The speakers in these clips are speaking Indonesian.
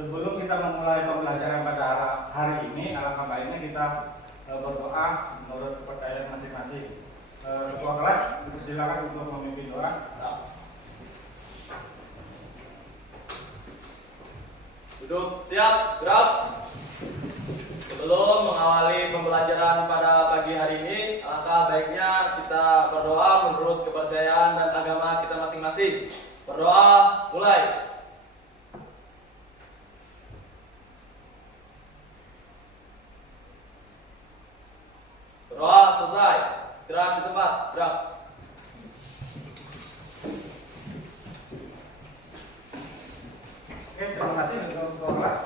Sebelum kita memulai pembelajaran pada hari ini, alangkah baiknya kita berdoa menurut kepercayaan masing-masing. Ketua kelas, silakan untuk memimpin doa. Duduk, siap, gerak. Sebelum mengawali pembelajaran pada pagi hari ini, alangkah baiknya kita berdoa menurut kepercayaan dan agama kita masing-masing. Berdoa, mulai. Berdoa selesai. Istirahat di tempat. Gerak. Oke, terima kasih untuk ketua kelas.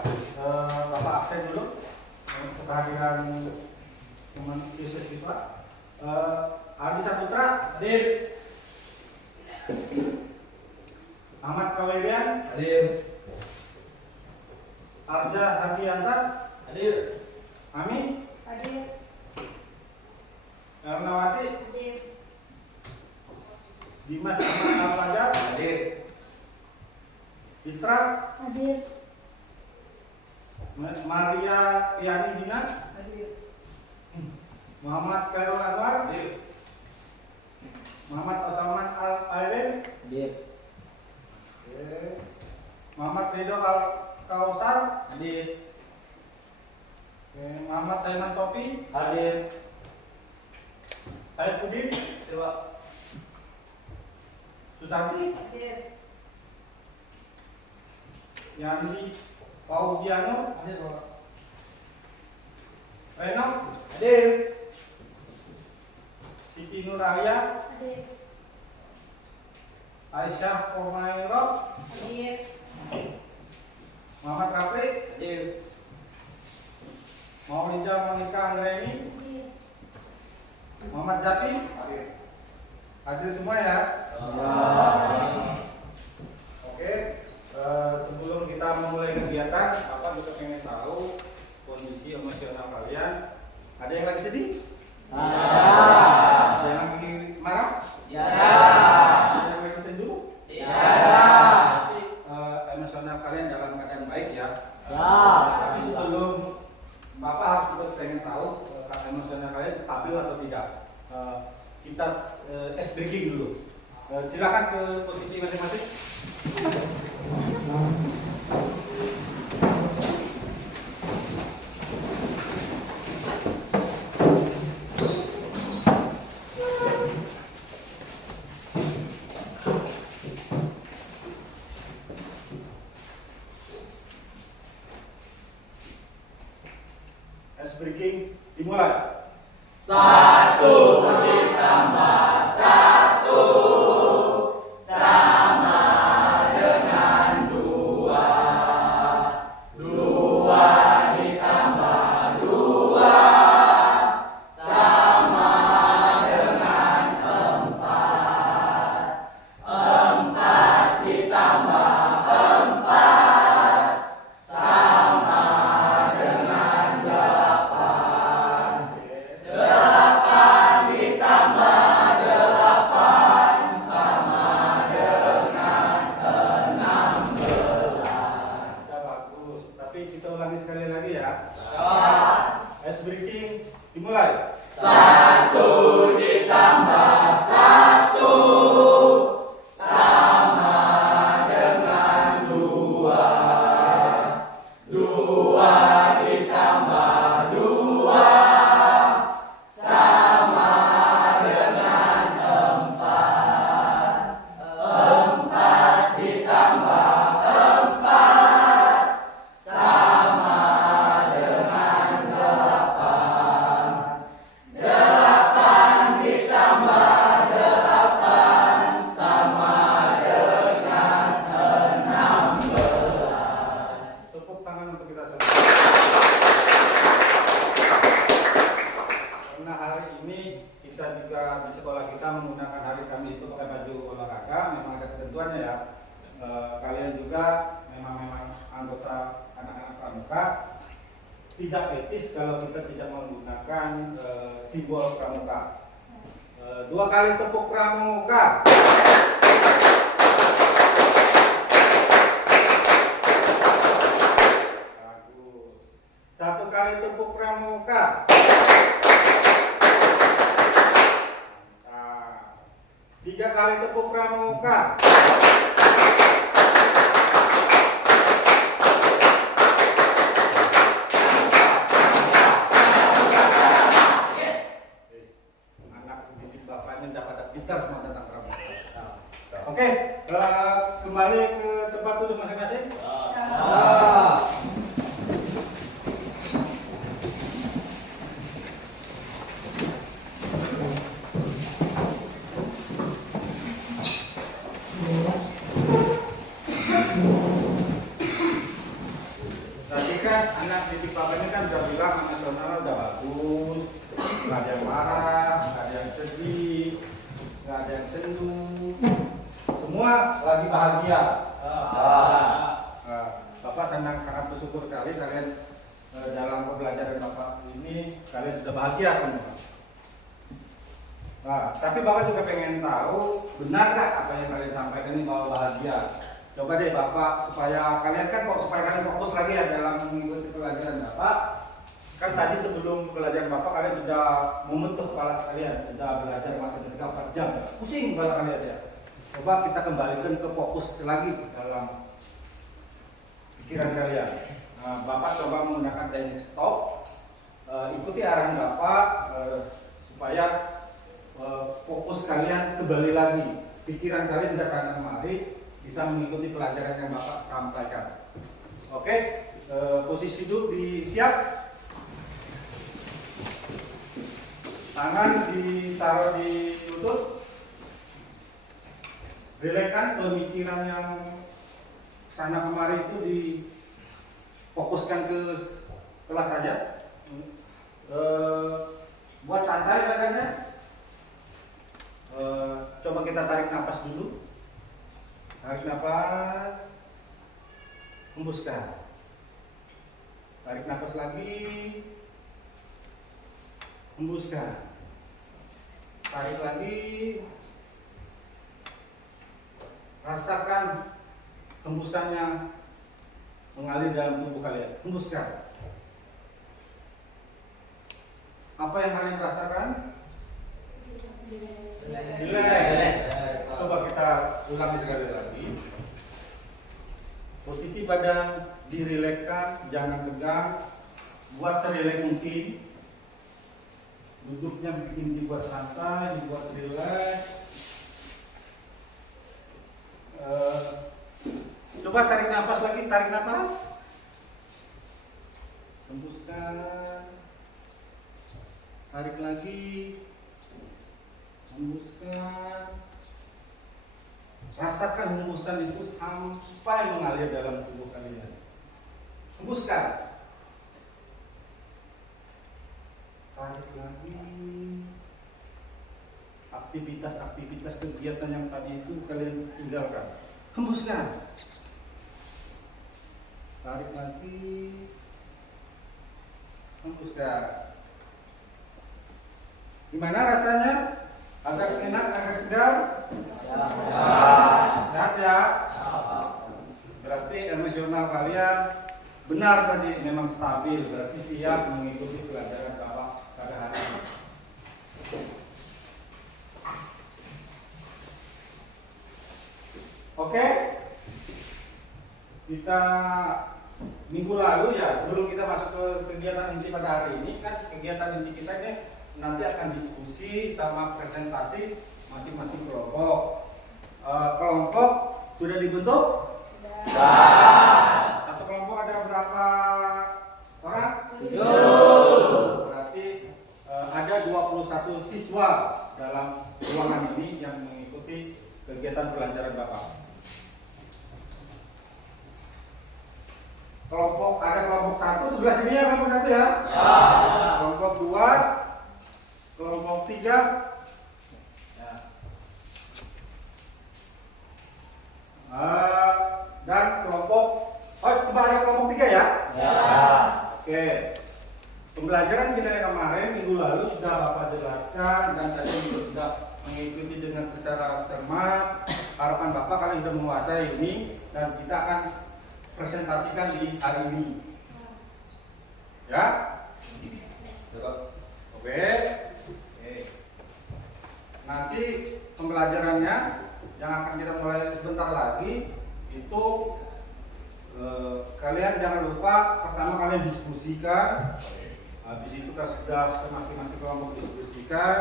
Bapak absen dulu untuk kehadiran teman siswa. Ardi Saputra hadir. Ahmad Kawerian Hadir. Arja Hardiansah Hadir. Ami Hadir. Ernawati Hadir. Dimas Ahmad Al-Fajar Hadir. Isra Hadir. Maria Yani Dina Hadir. Muhammad Khairul Anwar Hadir. Muhammad Osaman Al-Airin Hadir. Muhammad Ridho Al-Kausar Hadir. Muhammad Saiman Sofi Hadir. Saifuddin Coba. Susanti Hadir. Yandi Paugiano Hadir. Reno Hadir. Siti Nurahaya Hadir. Aisyah Komairo Hadir. Muhammad Rafli Hadir. Maulida Monika Anggreni Hadir. Muhammad Zafi Hadir. hadir semua ya. Oke, sebelum kita memulai kegiatan, apa kita pengen tahu kondisi emosional kalian? Ada yang lagi sedih? Ada yang lagi marah? Ada yang lagi sendu? Tapi emosional kalian dalam keadaan baik ya. Tapi sebelum Bapak harus juga pengen tahu emosional kalian stabil atau tidak. Kita ice breaking dulu. Silakan ke posisi masing-masing. Ice breaking dimulai. Satu ditambah satu sama dengan dua. Dua ditambah dua sama dengan empat. Empat ditambah empat sama dengan delapan. Delapan ditambah delapan sama dengan 16. Sudah bagus. Tapi kita ulangi sekali lagi ya. Ice breaking dimulai. Satu ditambah satu sama dengan dua. Dua ditambah dua sama dengan empat. Empat ditambah empat sama dengan delapan. Delapan ditambah delapan sama dengan 16. Tepuk tangan untuk kita semua. Karena hari ini kita juga di sekolah kita menggunakan hari Kamis itu pakai baju olahraga, memang ada ketentuannya ya. Kalian juga memang anggota anak-anak pramuka, tidak etis kalau kita tidak menggunakan simbol pramuka. 2 kali tepuk pramuka. tepuk pramuka. Nah, 3 kali tepuk pramuka. Anak didik bapaknya dapat pintar semua tentang pramuka. Oke, kembali ke tempat duduk masing-masing. Tadi kan anak didik bapak ini kan udah bilang nasional udah bagus, nggak ada yang marah, nggak ada yang sedih, nggak ada yang sendu, semua lagi bahagia. Bapak sangat bersyukur sekali kalian dalam pembelajaran bapak ini kalian sudah bahagia semua. Nah, tapi bapak juga pengen tahu benarkah apa yang kalian sampaikan ini bahwa bahagia? Coba deh bapak supaya kalian fokus lagi ya dalam mengikuti pelajaran bapak. Kan tadi sebelum pelajaran bapak kalian sudah membentuk kepala kalian, sudah belajar matematika 4 jam, pusing kepala kalian ya. Coba kita kembalikan ke fokus lagi dalam pikiran kalian. Nah, bapak coba menggunakan teknik stop, ikuti arahan bapak supaya fokus kalian kembali lagi, pikiran kalian tidak sana kemari, bisa mengikuti pelajaran yang bapak sampaikan. Oke, posisi duduk siap, tangan ditaruh di lutut, rilekskan pemikiran yang sana kemari itu difokuskan ke kelas saja. Buat santai badannya. Coba kita tarik nafas dulu. Tarik nafas, hembuskan. Tarik nafas lagi, hembuskan. Tarik lagi, rasakan hembusan yang mengalir dalam tubuh kalian. Hembuskan. Apa yang kalian rasakan? Relax. Coba kita ulangi sekali lagi. Posisi badan dirilekskan, jangan tegang. Buat serileks mungkin. Duduknya bikin dibuat santai, dibuat rileks. Coba tarik nafas lagi, tarik nafas. Hembuskan. Tarik lagi. Hembuskan. Rasakan hembusan itu sampai mengalir dalam tubuh kalian. Hembuskan. Tarik lagi. Aktivitas kegiatan yang tadi itu kalian tinggalkan. Hembuskan. Tarik lagi. Hembuskan. Gimana rasanya? Agak enak, agak segar? Sehat ya? Berarti emosional kalian benar tadi, memang stabil. Berarti siap mengikuti pelajaran bapak pada hari ini. Oke? Kita minggu lalu ya, sebelum kita masuk ke kegiatan inti pada hari ini, kan kegiatan inti kita ini nanti akan diskusi sama presentasi masing-masing kelompok. Kelompok sudah dibentuk? Sudah. Satu kelompok ada berapa orang? 7. Berarti ada 21 siswa dalam ruangan ini yang mengikuti kegiatan pelajaran Bapak. Ada kelompok 1 sebelah sini ya, kelompok 1 ya? Ya. Kelompok 2, kelompok 3. Ya. Dan kelompok, ada kelompok 3 ya? Ya. Oke. Pembelajaran kita yang kemarin minggu lalu sudah Bapak jelaskan dan tadi juga sudah mengikuti dengan secara cermat. Harapan Bapak kalian sudah menguasai ini dan kita akan presentasikan di hari ini. Ya. Oke. Nanti pembelajarannya yang akan kita mulai sebentar lagi itu kalian jangan lupa pertama kalian diskusikan. Habis itu kan sudah masing-masing kelompok diskusikan.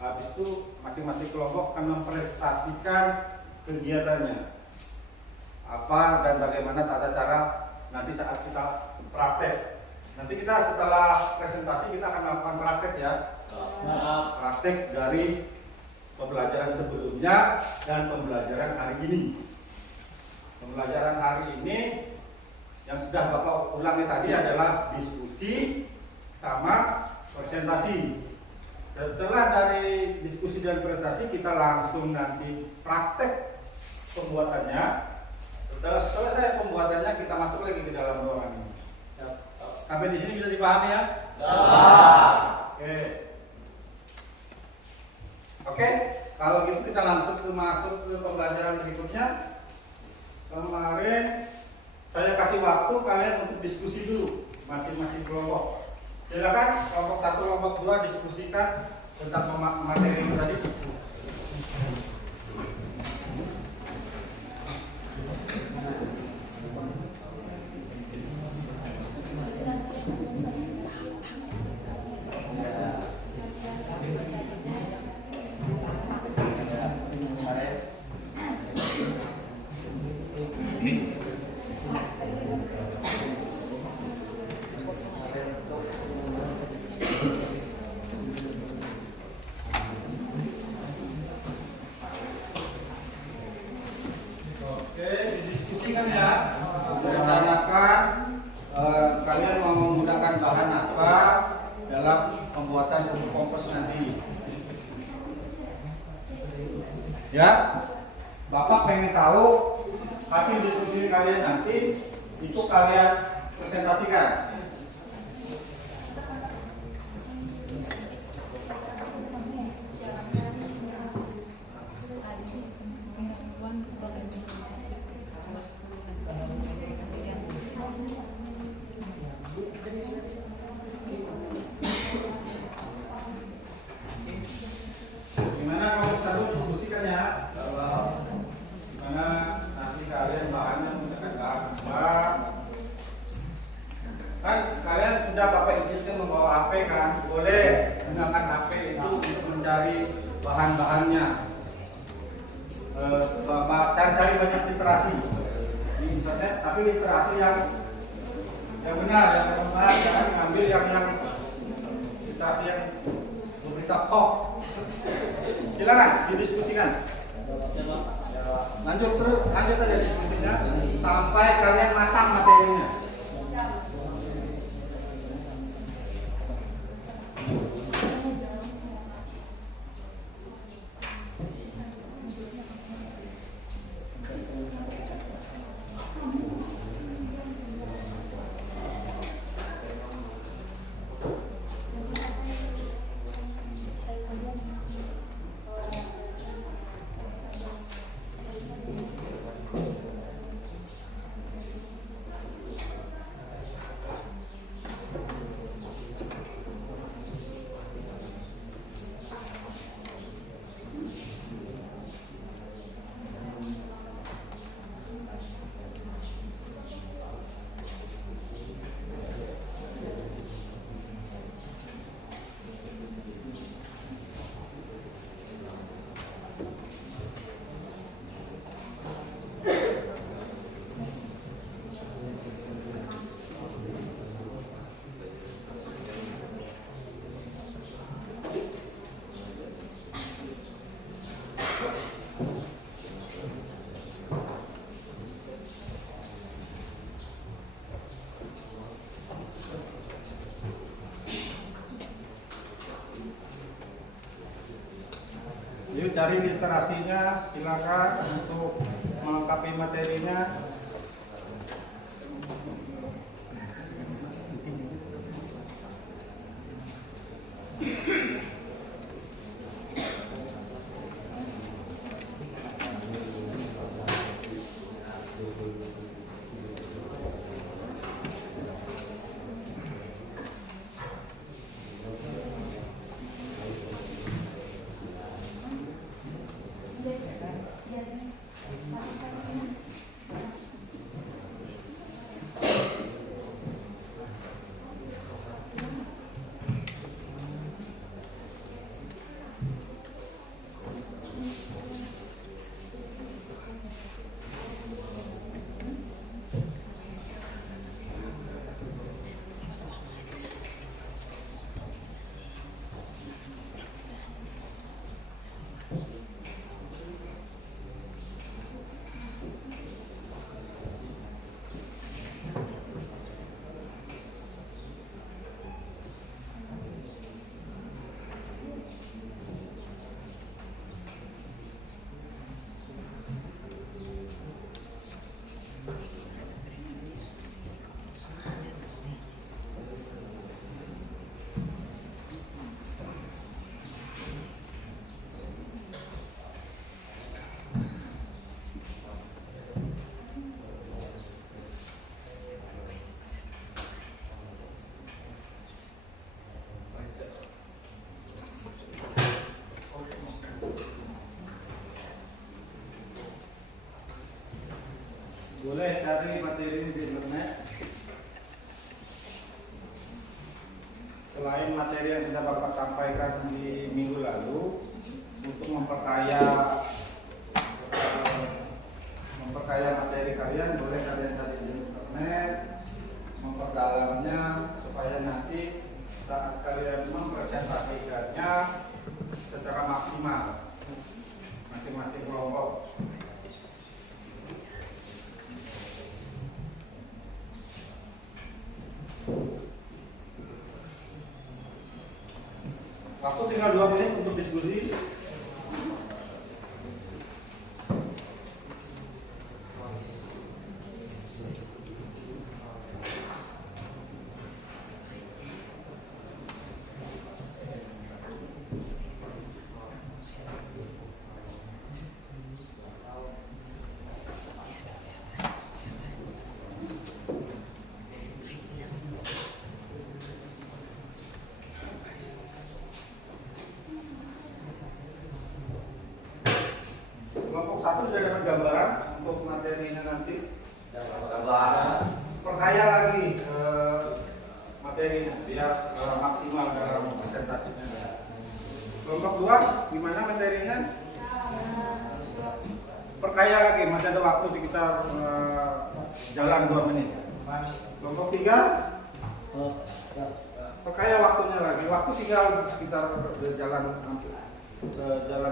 Habis itu masing-masing kelompok akan mempresentasikan kegiatannya apa dan bagaimana tata cara nanti saat kita praktek. Nanti kita setelah presentasi kita akan melakukan praktek ya. Praktek dari pembelajaran sebelumnya dan pembelajaran hari ini. Pembelajaran hari ini yang sudah Bapak ulangi tadi adalah diskusi sama presentasi. Setelah dari diskusi dan presentasi kita langsung nanti praktek pembuatannya. Setelah selesai pembuatannya kita masuk lagi ke dalam ruangan ini. Sampai di sini bisa dipahami ya? Oke. Oke, kalau gitu kita langsung masuk ke pembelajaran berikutnya. Kemarin saya kasih waktu kalian untuk diskusi dulu masing-masing kelompok. Silakan kelompok 1, kelompok 2 diskusikan tentang materi itu tadi. Didiskusikan ya, rencanakan kalian mau menggunakan bahan apa dalam pembuatan pupuk kompos nanti. Ya, Bapak pengen tahu hasil diskusi kalian nanti itu kalian presentasikan. Gimana kalau kita diskusikan ya? Gimana nanti kalian bahannya menggunakan bahan apa? Kan kalian sudah Bapak izinkan membawa HP kan? Boleh gunakan HP itu untuk mencari bahan-bahannya. Cari banyak literasi di internet, tapi literasi yang benar, yang benar, jangan ngambil yang literasi yang berita hoax. Silakan didiskusikan. Lanjut aja diskusinya sampai kalian matang materinya. Yuk cari literasinya, silakan untuk melengkapi materinya. cari materi di internet. Selain materi yang sudah Bapak sampaikan di minggu lalu, untuk memperkaya materi kalian, boleh kalian cari di internet, memperdalamnya supaya nanti saat kalian mempresentasikannya secara maksimal masing-masing kelompok. Waktu tinggal 2 menit untuk diskusi. Kelompok 1 sudah dapat gambaran untuk materinya nanti. Perkaya lagi materinya biar maksimal dalam presentasinya. Kelompok 2 gimana materinya? Perkaya lagi, masih ada waktu sekitar jalan 2 menit. Kelompok 3 perkaya waktunya lagi, waktu tinggal sekitar jalan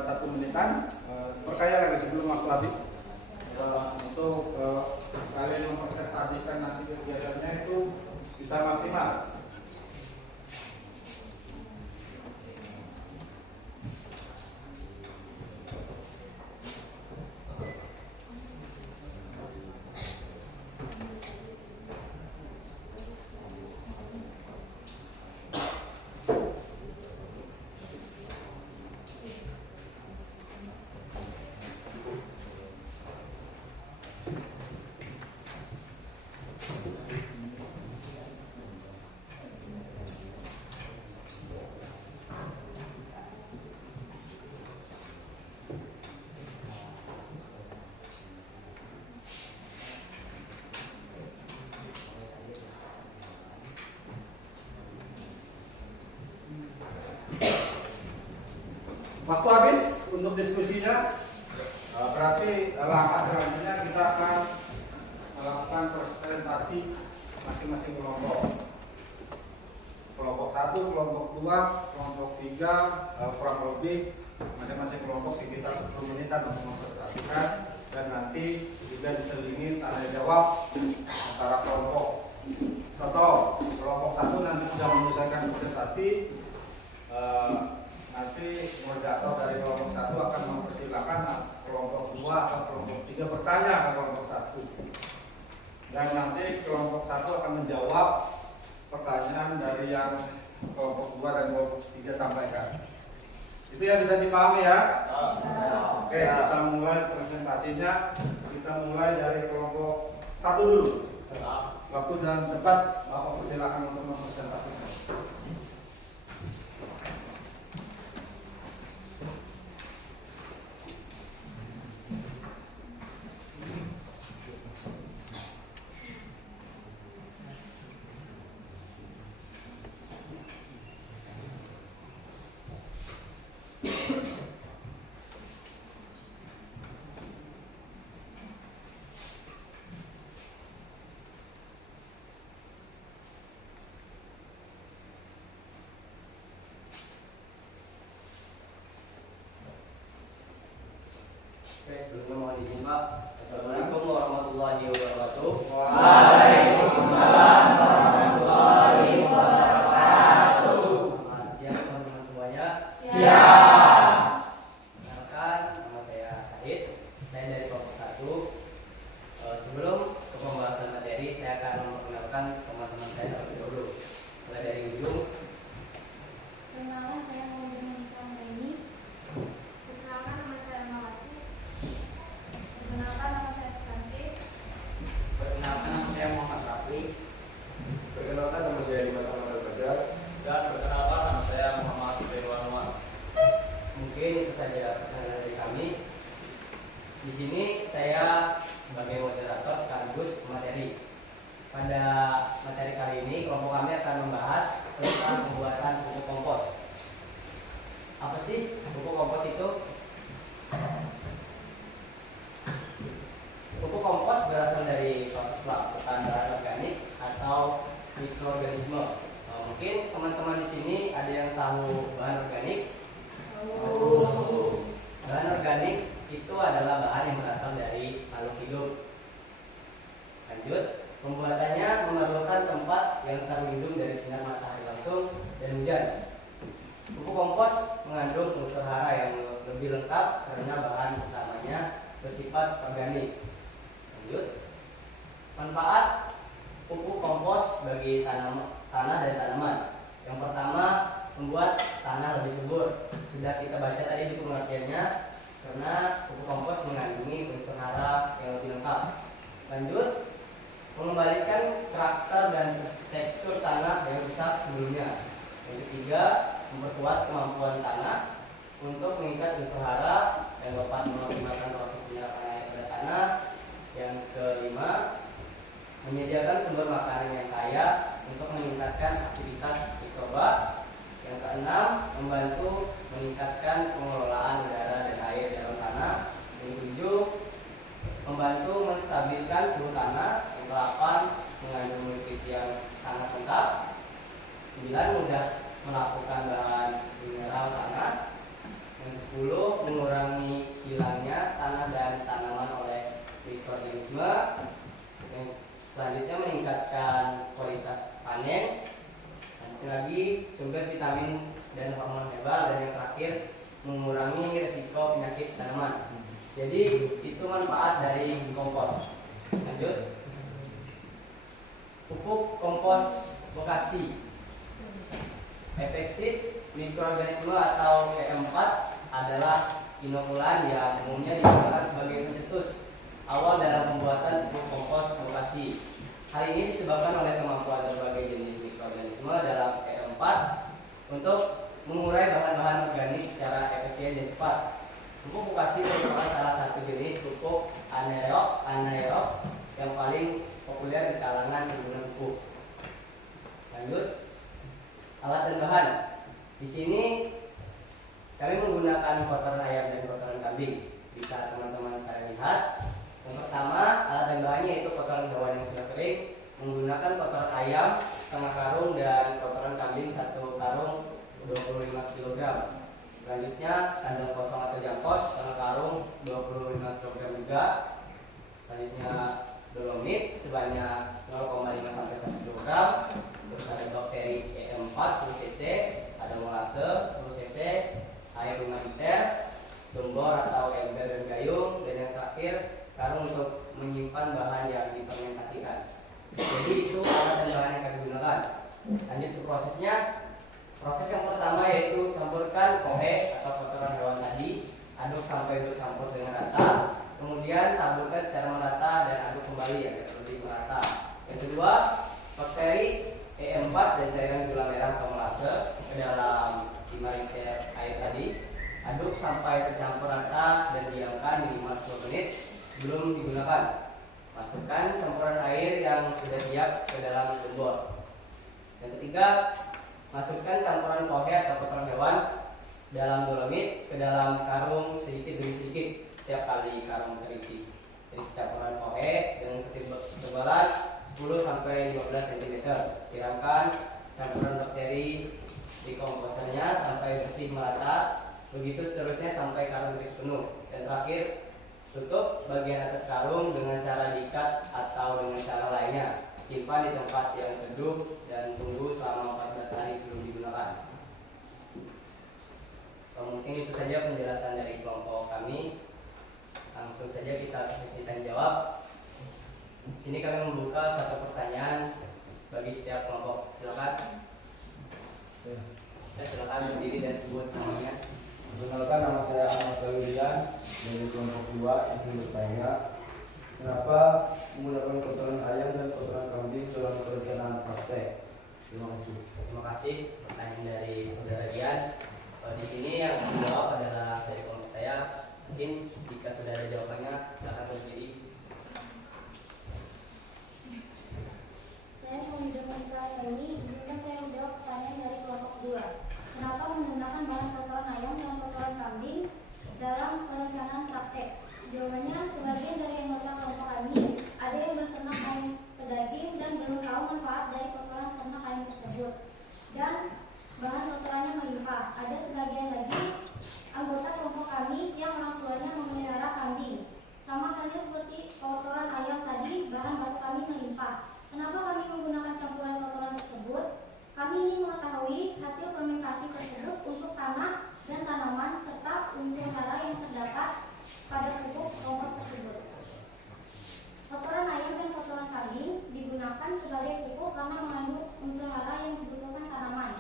1 menitan. Perkaya lagi sebelum waktu habis untuk kalian mempresentasikan nanti kegiatannya itu bisa maksimal. Waktu habis untuk diskusinya, berarti langkah selanjutnya kita akan melakukan presentasi masing-masing kelompok. Kelompok 1, kelompok 2, kelompok 3, kurang lebih masing-masing kelompok sekitar 10 menitan untuk mempresentasikan, dan nanti juga diselingi tanya jawab antara kelompok. Contoh, kelompok 1 nanti sudah menyelesaikan presentasi. Nanti moderator dari kelompok 1 akan mempersilahkan kelompok 2 atau kelompok 3 bertanya ke kelompok 1, dan nanti kelompok 1 akan menjawab pertanyaan dari yang kelompok 2 dan kelompok 3 sampaikan. Itu yang bisa dipahami ya? Oke, kita mulai presentasinya. Kita mulai dari kelompok 1 dulu. Waktu dan tempat Bapak persilakan untuk mempresentasikan. Oke, sebelumnya mohon izin Pak. Assalamualaikum warahmatullahi wabarakatuh. Waalaikumsalam warahmatullahi wabarakatuh. Selamat siang teman-teman semuanya. Siap. Perkenalkan, nama saya Said. Saya dari kelompok 1. Sebelum ke pembahasan materi, saya akan memperkenalkan teman-teman saya terlebih dahulu. Mulai dari ujung. Perkenalkan, saya Muhammad Monika Raini. Perkenalkan, nama saya Mawati. Perkenalkan, nama saya Susanti. Perkenalkan, nama saya Muhammad Rafi. Perkenalkan, nama saya Dimas Ahmad Al-Badar. Dan perkenalkan, nama saya Muhammad Ridwan Umar. Mungkin itu saja perkenalan dari kami. Di sini saya sebagai moderator sekaligus materi akan membahas tentang pembuatan pupuk kompos. Apa sih pupuk kompos itu? Pupuk kompos berasal dari proses pelapukan bahan organik atau mikroorganisme. Mungkin teman-teman di sini ada yang tahu bahan organik? Bahan organik itu adalah bahan yang berasal dari makhluk hidup. Lanjut, pembuatannya memerlukan tempat yang terlindung dari sinar matahari langsung dan hujan. Pupuk kompos mengandung unsur hara yang lebih lengkap karena bahan utamanya bersifat organik. Lanjut, manfaat pupuk kompos bagi tanah dan tanaman. Yang pertama, membuat tanah lebih subur. Sudah kita baca tadi di pengertiannya, karena pupuk kompos mengandungi unsur hara yang lebih lengkap. Lanjut, mengembalikan karakter dan tekstur tanah yang rusak sebelumnya. Yang ketiga, memperkuat kemampuan tanah untuk mengikat unsur hara dan dapat mengoptimalkan proses penyerapan air pada tanah. Yang kelima, menyediakan sumber makanan yang kaya untuk meningkatkan aktivitas mikroba. Yang keenam, membantu meningkatkan pengelolaan udara dan air dalam tanah. Yang ketujuh, membantu menstabilkan suhu tanah. Yang ke-8, mengandung nutrisi yang sangat lengkap. 9, mudah melakukan bahan mineral tanah. Yang ke-10, mengurangi hilangnya tanah dan tanaman oleh mikroorganisme. Yang selanjutnya, meningkatkan kualitas panen. Lanjut lagi, sumber vitamin dan hormon herbal. Dan yang terakhir, mengurangi risiko penyakit tanaman. Jadi itu manfaat dari kompos. Lanjut, pupuk kompos lokasi. Efeksit mikroorganisme atau PM4 adalah inokulan yang umumnya digunakan sebagai pencetus awal dalam pembuatan pupuk kompos lokasi. Hal ini disebabkan oleh kemampuan berbagai jenis mikroorganisme dalam PM4 untuk mengurai bahan-bahan organik secara efisien dan cepat. Pupuk lokasi merupakan salah satu jenis pupuk anaerob yang paling populer di kalangan pengguna pupuk. Lanjut, alat dan bahan. Di sini kami menggunakan kotoran ayam dan kotoran kambing. Bisa teman-teman sekalian lihat. Yang pertama, alat dan bahannya yaitu kotoran hewan yang sudah kering, menggunakan kotoran ayam setengah karung dan kotoran kambing 1 karung 25 kg. Selanjutnya, kandang kosong atau jangkos setengah karung 25 kg juga. Selanjutnya, dolomit sebanyak 0,5 sampai 1 kg. Terus ada bakteri E4 10 cc, ada molase 10 cc, air 5 liter, dombor atau ember dan gayung, dan yang terakhir karung untuk menyimpan bahan yang difermentasikan. Jadi itu alat dan bahan yang kami gunakan. Lanjut ke prosesnya. Proses yang pertama yaitu campurkan kohe atau kotoran hewan tadi, aduk sampai bercampur dengan rata. Kemudian taburkan secara merata dan aduk kembali agar lebih merata. Yang kedua, bakteri E4 dan cairan gula merah atau molase ke dalam 5 liter air tadi. Aduk sampai tercampur rata dan diamkan minimal 10 menit sebelum digunakan. Masukkan campuran air yang sudah siap ke dalam dombor. Yang ketiga, masukkan campuran kohe atau kotoran hewan dalam dolomit ke dalam karung sedikit demi sedikit setiap kali karung terisi. Jadi campuran kohe dengan ketebalan 10 sampai 15 cm. Siramkan campuran bakteri di komposernya sampai bersih merata. Begitu seterusnya sampai karung terisi penuh. Dan terakhir, tutup bagian atas karung dengan cara diikat atau dengan cara lainnya. Simpan di tempat yang teduh dan tunggu selama 14 hari sebelum digunakan. Mungkin itu saja penjelasan dari kelompok kami. Langsung saja kita ke sesi tanya jawab. Di sini kami membuka satu pertanyaan bagi setiap kelompok. Silakan. Silakan berdiri dan sebut namanya. Perkenalkan, nama saya Ahmad Saludian dari kelompok 2 ingin bertanya, kenapa menggunakan kotoran ayam dan kotoran kambing dalam perencanaan praktek? Terima kasih. Terima kasih. Pertanyaan dari saudara Rian. Di sini yang menjawab adalah dari kelompok saya. Mungkin jika sudah ada jawabannya, silakan berdiri. Saya mau bidang ini, izinkan dalam perencanaan praktek? Jawabannya, sebagian dari anggota kelompok kami ada yang berternak ayam pedaging dan belum tahu manfaat dari kotoran ternak ayam tersebut dan bahan kotorannya melimpah. Ada sebagian lagi anggota kelompok kami yang orang tuanya memelihara kambing. Sama halnya seperti kotoran ayam tadi, bahan baku kami melimpah. Kenapa kami menggunakan campuran kotoran tersebut? Kami ingin mengetahui hasil fermentasi tersebut untuk tanah dan tanaman serta unsur hara yang terdapat pada pupuk kompos tersebut. Kotoran ayam dan kotoran kambing digunakan sebagai pupuk karena mengandung unsur hara yang dibutuhkan tanaman.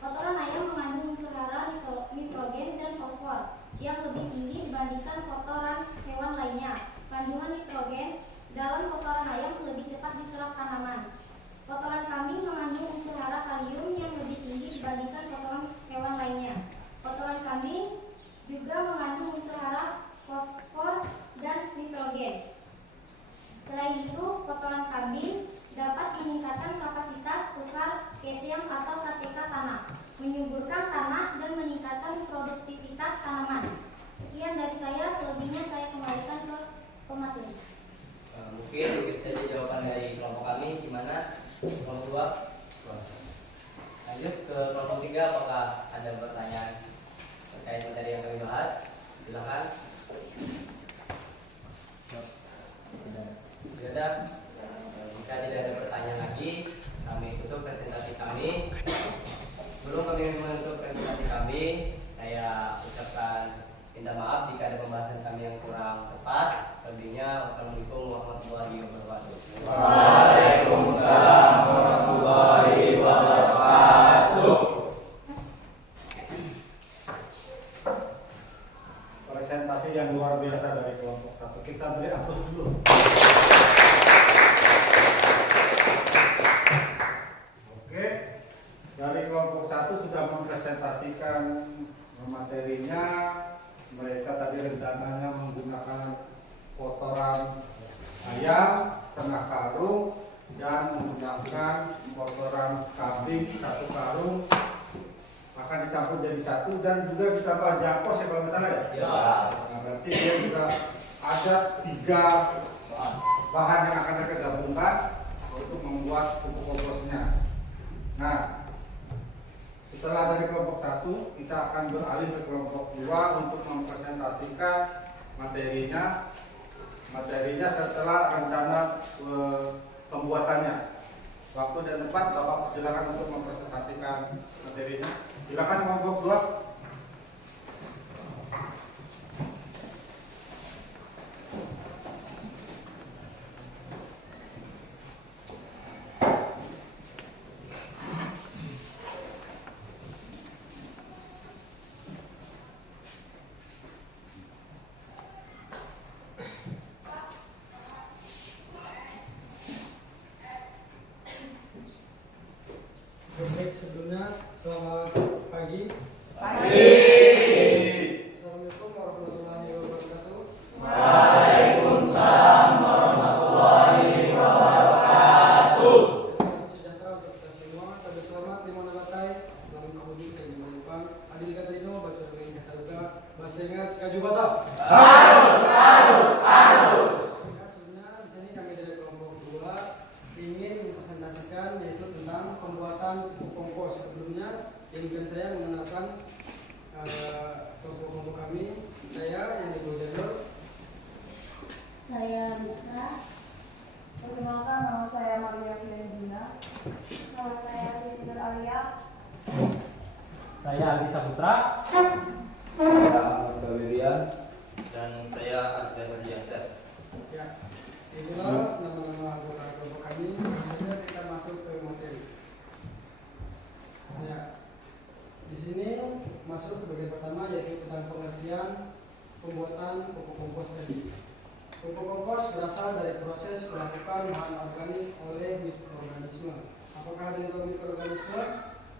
Kotoran ayam mengandung unsur hara nitrogen dan fosfor yang lebih tinggi dibandingkan kotoran hewan lainnya. Kandungan nitrogen dalam kotoran ayam lebih cepat diserap tanaman. Kotoran kambing mengandung unsur hara kalium yang lebih tinggi dibandingkan kotoran hewan lainnya. Kotoran kambing juga mengandung unsur hara fosfor dan nitrogen. Selain itu, kotoran kambing dapat meningkatkan kapasitas tukar ketiam atau KTK tanah, menyuburkan tanah dan meningkatkan produktivitas tanaman. Sekian dari saya, selebihnya saya kembalikan ke pemateri. Mungkin begitu saja jawaban dari kelompok kami. Gimana kelompok 2? Lanjut ke kelompok 3, apakah ada pertanyaan terkait materi yang kami bahas? Silakan. Tidak ada. Jika tidak ada pertanyaan lagi, kami tutup presentasi kami. Sebelum kami menutup presentasi kami, saya ucapkan minta maaf jika ada pembahasan kami yang kurang tepat. Selebihnya, wassalamualaikum warahmatullahi wabarakatuh. Waalaikumsalam warahmatullahi wabarakatuh. Presentasi yang luar biasa dari kelompok 1. Kita beri aplaus dulu. Oke, dari kelompok 1 sudah mempresentasikan materinya. Mereka tadi rencananya menggunakan kotoran ayam setengah karung dan menggunakan kotoran kambing 1 karung, akan dicampur jadi 1 dan juga ditambah jakos ya kalau nggak salah ya. Ya. Nah, berarti dia juga ada 3 bahan yang akan kita gabungkan untuk membuat pupuk komposnya. Nah, setelah dari kelompok 1, kita akan beralih ke kelompok 2 untuk mempresentasikan materinya. Materinya setelah rencana pembuatannya. Waktu dan tempat Bapak silakan untuk mempresentasikan materinya. Silakan kelompok 2. Baik, sebelumnya selamat pagi. Assalamualaikum warahmatullahi wabarakatuh. Waalaikumsalam warahmatullahi wabarakatuh. Salam sejahtera untuk kita semua. Pada selamat di mana batai, selamat kembali ke Jepang. Adil kata itu baca dengan kasaruga. Bahasa ingat kaju batak. Harus. Sebelumnya di sini kami dari kelompok 2 ingin mempresentasikan yaitu tentang pembuatan pupuk kompos. Sebelumnya izinkan saya mengenalkan kelompok kami. Saya yang di Bojanur. Saya Rizka. Perkenalkan, nama saya Maria Fiendina. Nama saya Siti Nur Alia. Saya Aldi Saputra. Saya Ahmad Kawirian. Dan saya Arjan Berdiansar. Ya, inilah nama-nama anggota kelompok kami. Selanjutnya kita masuk ke materi. Ya, di sini masuk ke bagian pertama yaitu tentang pengertian pembuatan pupuk kompos tadi. Pupuk kompos berasal dari proses melakukan bahan organik oleh mikroorganisme. Apakah ada yang tahu mikroorganisme?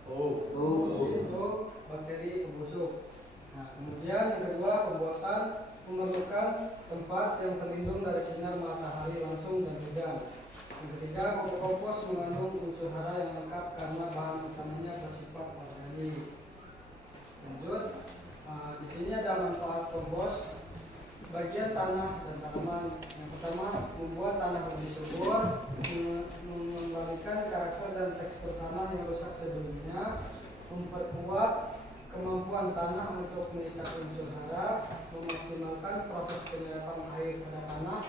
Itu bakteri pembusuk. Nah, kemudian yang kedua, pembuatan memerlukan tempat yang terlindung dari sinar matahari langsung dan hujan. Yang ketiga, pupuk kompos mengandung unsur hara yang lengkap karena bahan utamanya bersifat organik. Lanjut, Di sini ada manfaat kompos bagian tanah dan tanaman. Yang pertama, membuat tanah lebih subur, mengembalikan karakter dan tekstur tanah yang rusak sebelumnya, memperkuat kemampuan tanah untuk mengikat unsur hara, memaksimalkan proses penyerapan air pada tanah,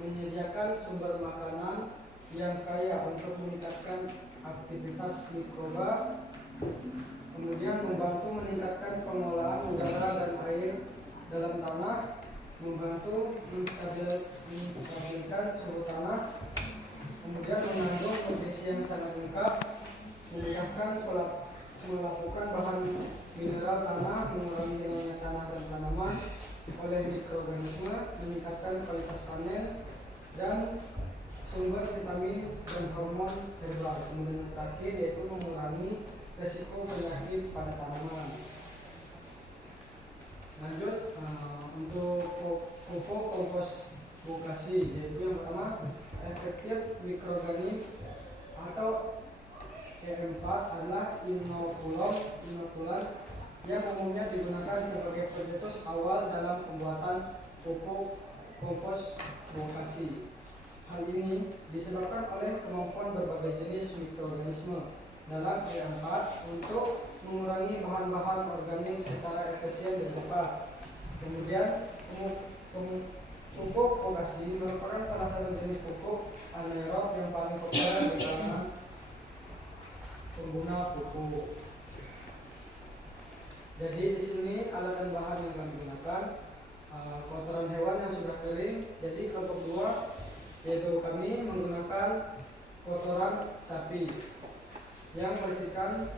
menyediakan sumber makanan yang kaya untuk meningkatkan aktivitas mikroba, kemudian membantu meningkatkan pengolahan udara dan air dalam tanah, membantu menstabilkan suhu tanah, kemudian mengandung nutrisi yang sangat lengkap, memudahkan melakukan bahan mineral tanah, mengurangi hilangnya tanah dan tanaman oleh mikroorganisme, meningkatkan kualitas panen, dan sumber vitamin dan hormon herbal. Kemudian yang terakhir yaitu mengurangi resiko penyakit pada tanaman. Lanjut untuk pupuk kompos vokasi, yaitu yang pertama efektif mikroorganik atau E4 adalah inokulan yang umumnya digunakan sebagai pencetus awal dalam pembuatan pupuk kompos vokasi. Hal ini disebabkan oleh kemampuan berbagai jenis mikroorganisme dalam E4 untuk mengurangi bahan-bahan organik secara efisien dan cepat. Kemudian pupuk vokasi merupakan salah satu jenis pupuk anaerob yang paling populer di kalangan pengguna pupuk. Jadi di sini alat dan bahan yang kami gunakan kotoran hewan yang sudah kering. Jadi kelompok 2 yaitu kami menggunakan kotoran sapi yang berisikan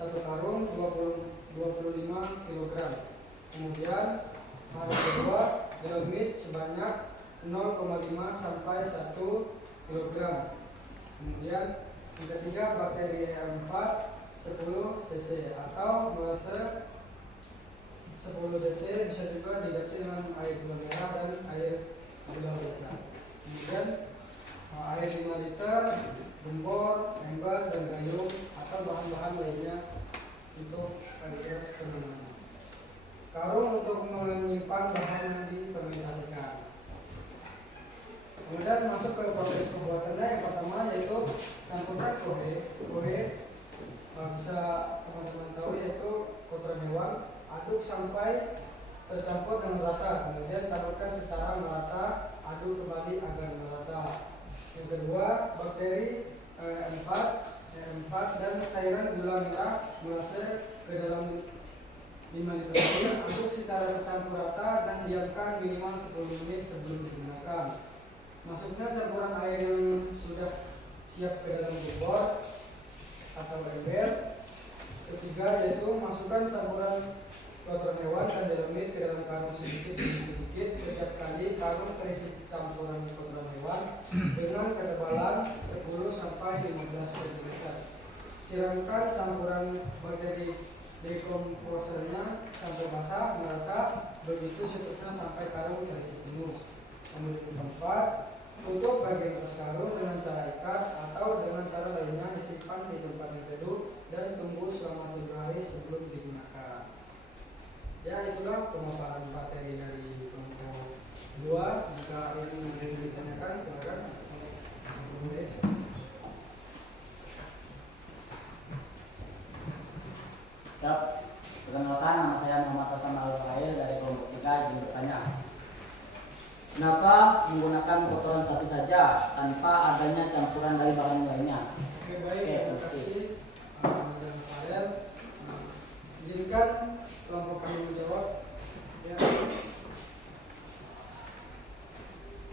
satu karung 25 kg. Kemudian hal kedua Delomit sebanyak 0,5 sampai 1 kg. Kemudian yang ketiga bakteri E4 10 cc atau molase 10 cc bisa juga diganti dengan air gula merah dan air gula biasa. Kemudian air 5 liter, gembor, ember, dan gayung atau bahan-bahan lainnya untuk proses penanaman. Karung untuk menyimpan bahan yang difermentasikan. Kemudian masuk ke proses pembuatannya. Yang pertama yaitu campuran kohe. Bisa teman-teman tahu yaitu kotoran hewan. Aduk sampai tercampur dengan merata. Kemudian taburkan secara merata. Aduk kembali agar merata. Yang kedua, bakteri E4 dan cairan gula merah molase ke dalam 5 liter air. Aduk secara tercampur rata dan diamkan minimal 10 menit sebelum digunakan. Masukkan campuran air yang sudah siap ke dalam gembor atau ember. Ketiga yaitu masukkan campuran kotoran hewan dan Delomit ke dalam karung sedikit demi sedikit. Setiap kali karung terisi campuran kotoran hewan dengan ketebalan 10 sampai 15 cm. Siramkan campuran bakteri dekomposernya sampai basah merata, begitu seterusnya sampai karung terisi penuh. Kemudian keempat, tutup bagian atas karung dengan cara ikat atau dengan cara lainnya disimpan di tempat yang teduh dan tunggu selama 7 hari sebelum digunakan. Ya, itulah pemaparan materi dari kelompok 2. Jika ini nanti ditanyakan, silakan. Perkenalkan, nama saya Muhammad Hasan Al-Fahir dari kelompok 3. Izin bertanya, kenapa menggunakan kotoran sapi saja tanpa adanya campuran dari bahan lainnya? Oke, baik, terima kasih. Izinkan kelompok kami menjawab. Ya.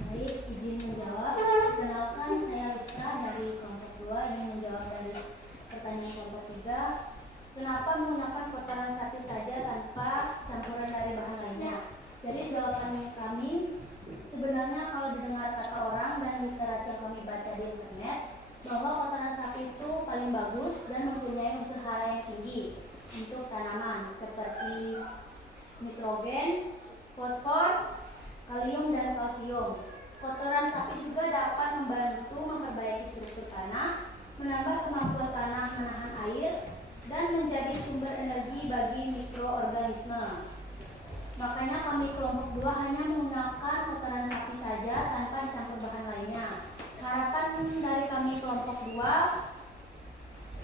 Baik, izin menjawab. Perkenalkan, saya Rizka dari kelompok 2 ingin menjawab dari pertanyaan kelompok 3. Kenapa menggunakan kotoran sapi saja tanpa campuran dari bahan lainnya? Jadi jawaban kami, sebenarnya kalau didengar kata orang dan literasi yang kami baca di internet, bahwa kotoran sapi itu paling bagus dan mempunyai unsur hara yang tinggi untuk tanaman seperti nitrogen, fosfor, kalium, dan kalsium. Kotoran sapi juga dapat membantu memperbaiki struktur tanah, menambah kemampuan tanah menahan air, dan menjadi sumber energi bagi mikroorganisme. Makanya kami kelompok 2 hanya menggunakan kotoran sapi saja tanpa dicampur bahan lainnya. Harapan dari kami kelompok 2,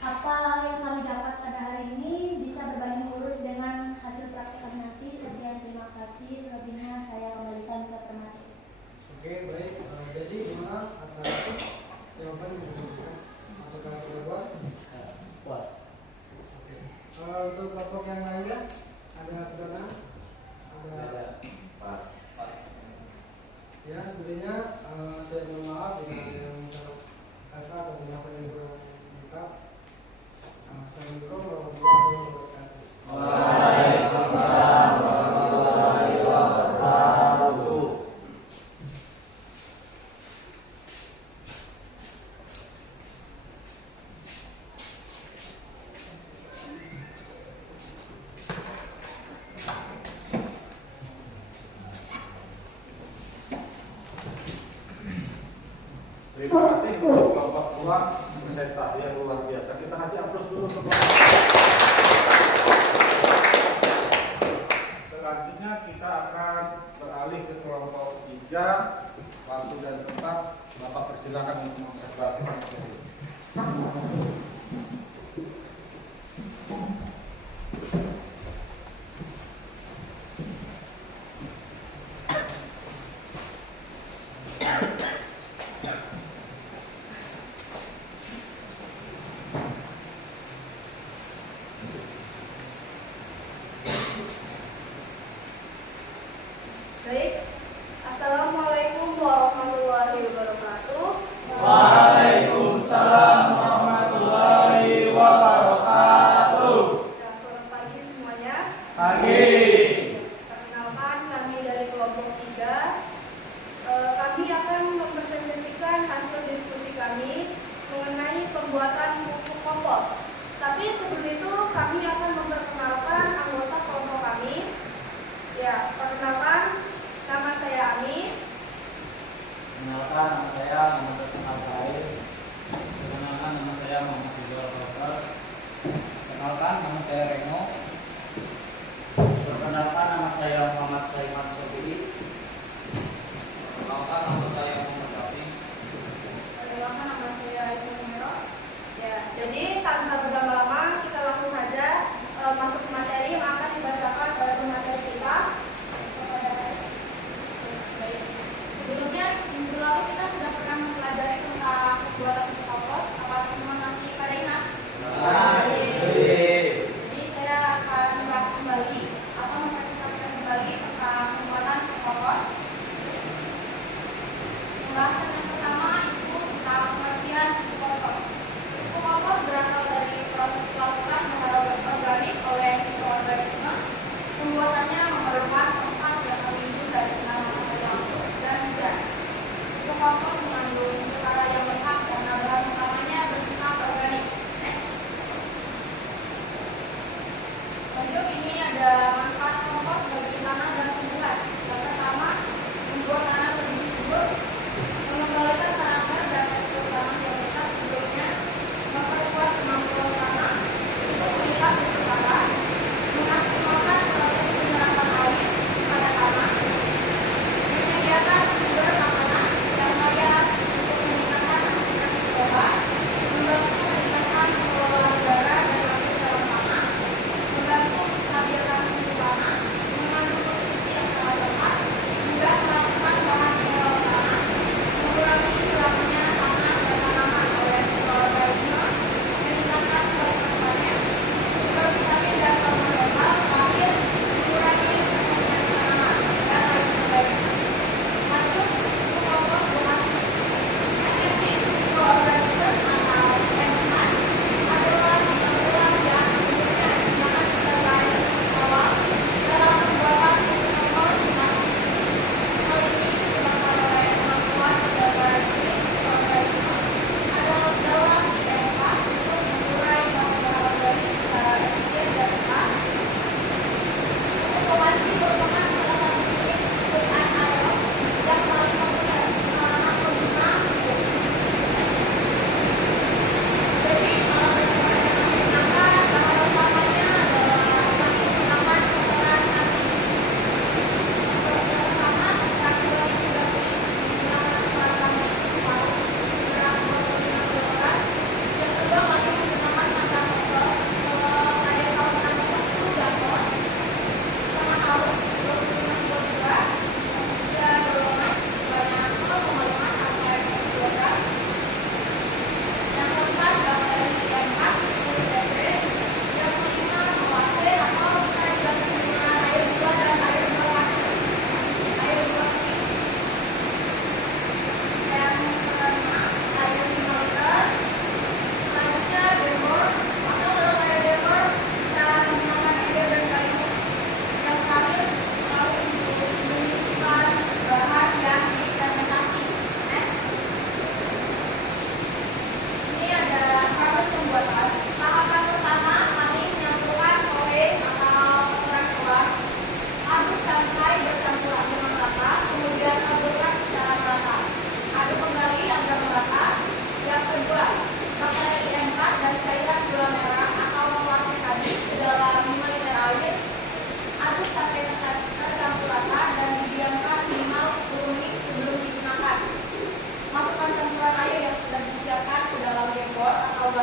apa yang kami dapat pada hari ini bisa berbanding lurus dengan hasil praktik kami nanti. Sekian, terima kasih. Selebihnya saya kembalikan ke Permati. Oke, baik. Jadi gimana atas jawaban yang diberikan? Apakah sudah puas? Puas. Oke. Untuk kelompok yang lainnya ada pertanyaan? Ada. Pas. Ya, sebenarnya saya mohon maaf jika ada yang salah kata atau penjelasan yang kurang lengkap. Assalamualaikum warahmatullahi wabarakatuh. Waalaikumsalam warahmatullahi wabarakatuh. Terima kasih untuk kelompok 2 presentasi yang luar biasa. Kita kasih aplaus dulu untuk kelompok. Selanjutnya kita akan beralih ke kelompok 3. Waktu dan tempat Bapak persilakan untuk mempresentasikan materi. Baik, Assalamualaikum warahmatullahi wabarakatuh. Waalaikumsalam warahmatullahi wabarakatuh. Selamat pagi semuanya. Pagi. Perkenalkan, kami dari kelompok 3. Kami akan mempresentasikan hasil diskusi kami mengenai pembuatan pupuk kompos. Tapi sebelum itu kami akan memperkenalkan anggota kelompok kami. Ya, perkenalkan, nama saya Ami. Kenalkan, nama saya Muhammad Al-Fair. Perkenalkan, nama saya Muhammad Rizal Al-Fair. Perkenalkan, nama saya Reno. Perkenalkan, nama saya Muhammad Saiman Sobiri. Perkenalkan, nama saya Muhammad Rafi. Perkenalkan, nama saya Aisyah Mero. Ya, jadi tanpa berlama-lama kita langsung saja masuk ke materi yang akan dibacakan oleh pemateri kita. Baik. Sebelumnya minggu lalu kita sudah pernah mempelajari tentang pembuatan pupuk kompos. Apa teman-teman masih pada ingat? Jadi saya akan membahas kembali atau mempresentasikan kembali tentang pembuatan pupuk kompos. Pembahasan yang pertama itu tentang pengertian pupuk kompos. Pupuk kompos berasal dari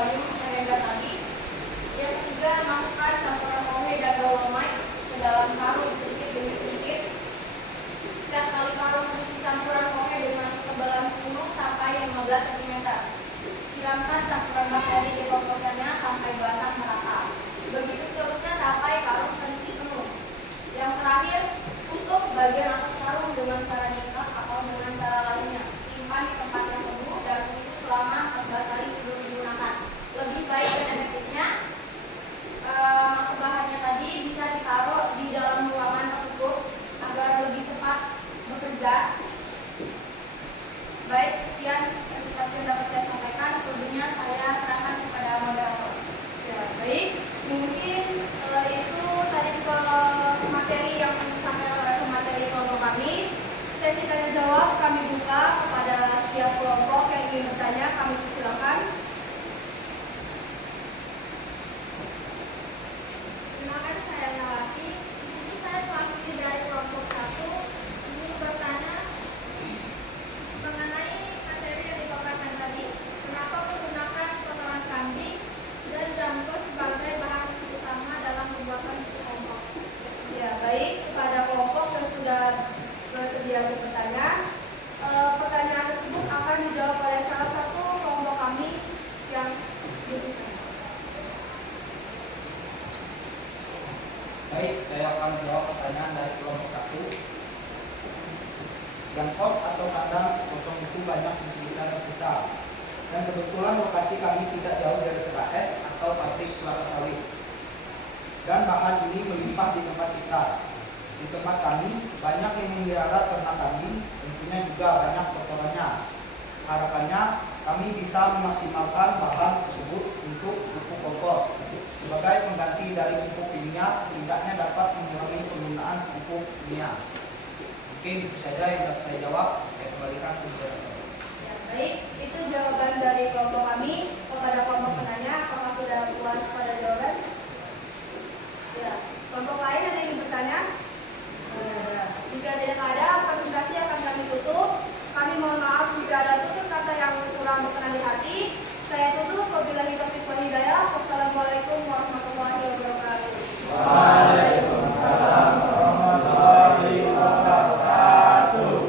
aquarium merenda tadi. Yang ketiga, masukkan campuran kohe dan dolomite ke dalam karung sedikit demi sedikit. Setiap kali karung berisi campuran kohe dengan ketebalan 10 sampai 15 cm. Siramkan campuran bakteri di komposannya sampai basah merata. Begitu seterusnya sampai karung terisi penuh. Yang terakhir, tutup bagian atas karung dengan cara nyikat atau dengan cara lainnya. Simpan di tempat yang teduh dan tunggu selama 14 hari sebelum digunakan. Lebih baik dan efektifnya, bahannya tadi bisa ditaruh di dalam ruangan tertutup agar lebih cepat bekerja. Baik, sekian presentasi yang dapat saya sampaikan. Sebelumnya saya serahkan kepada moderator. Ya, baik, mungkin itu tadi ke materi yang disampaikan oleh materi kelompok kami. Sesi tanya jawab kami buka kepada setiap kelompok yang ingin bertanya. Kami silakan. Terima kasih, saya Nawati. Di sini saya mewakili dari kelompok 1 ingin bertanya mengenai materi yang dipaparkan tadi. Kenapa menggunakan kotoran kambing dan jangkau sebagai bahan utama dalam pembuatan kelompok? Ya, baik, kepada kelompok yang sudah bersedia bertanya, pertanyaan tersebut akan dijawab oleh salah satu kelompok kami yang di sana. Baik, saya akan menjawab pertanyaan dari kelompok 1. Yang kos atau kandang kosong itu banyak di sekitar kita. Dan kebetulan lokasi kami tidak jauh dari PKS atau pabrik kelapa sawit. Dan bahan ini melimpah di tempat kita. Di tempat kami banyak yang memelihara ternak kambing, tentunya juga banyak kotorannya. Harapannya kami bisa memaksimalkan bahan tersebut untuk pupuk kompos. Sebagai pengganti dari pupuk kimia, setidaknya dapat mengurangi penggunaan pupuk kimia. Mungkin itu saja yang dapat saya jawab. Saya kembalikan ke moderator. Ya, baik, itu jawaban dari kelompok kami. Kepada kelompok penanya, apakah sudah puas pada jawaban? Ya, kelompok lain ada yang ingin bertanya? Jika tidak ada, presentasi akan kami tutup. Kami mohon maaf jika ada tutur kata yang kurang berkenan di hati. Saya tutup. Wabillahi taufiq wal hidayah. Wassalamualaikum warahmatullahi wabarakatuh. Waalaikumsalam warahmatullahi wabarakatuh.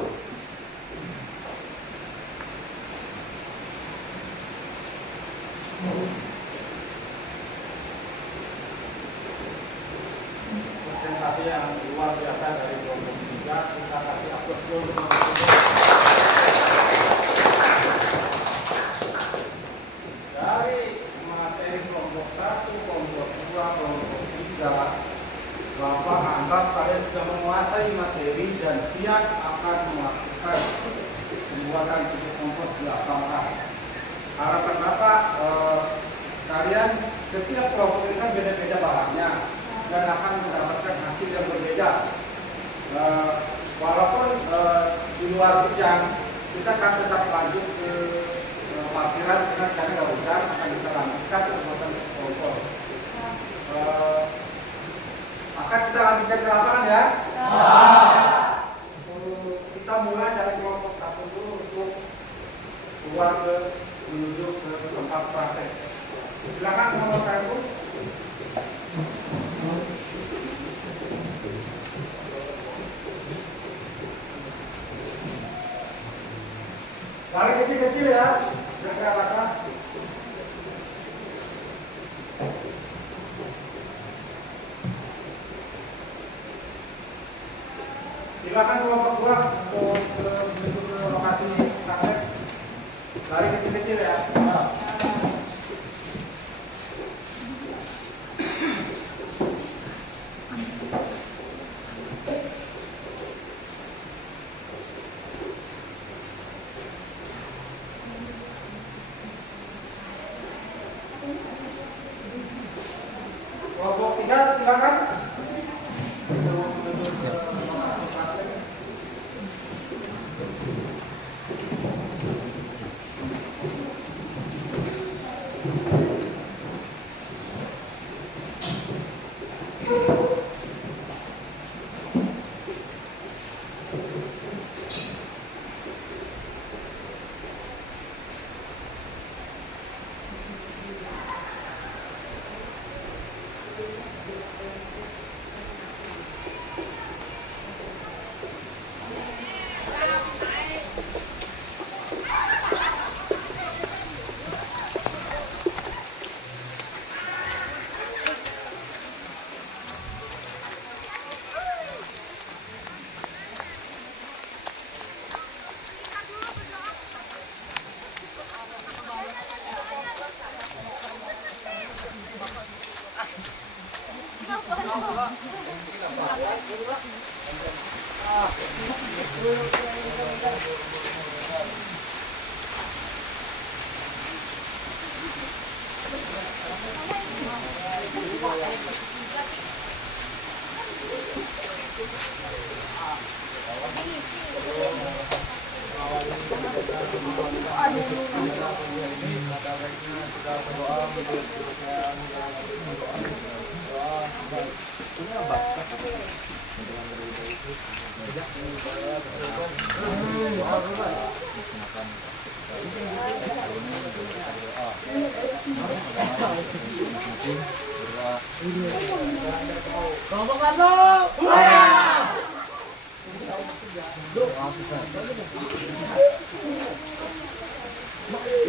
Presentasi yang luar biasa dari kelompok 3, kita kasih aplaus dulu. Dari materi kelompok 1, kelompok 2, kelompok 3, Bapak anggap kalian sudah menguasai materi dan siap akan melakukan pembuatan pupuk kompos di lapangan. Harapan Bapak, kalian setiap kelompok ini kan beda-beda bahannya dan akan mendapatkan hasil yang berbeda. Walaupun di luar hujan, kita akan tetap lanjut ke parkiran dengan cara nggak hujan, akan kita lanjutkan pembuatan kompos. Maka kita lanjutkan ke lapangan ya. Kita mulai dari kelompok 1 dulu untuk keluar menuju ke tempat praktek. Silakan kelompok 1. Lari kecil-kecil ya, biar nggak basah. Silakan kelompok 2 untuk menuju ke lokasi praktek. Lari kecil-kecil ya. Kelompok 3 silakan.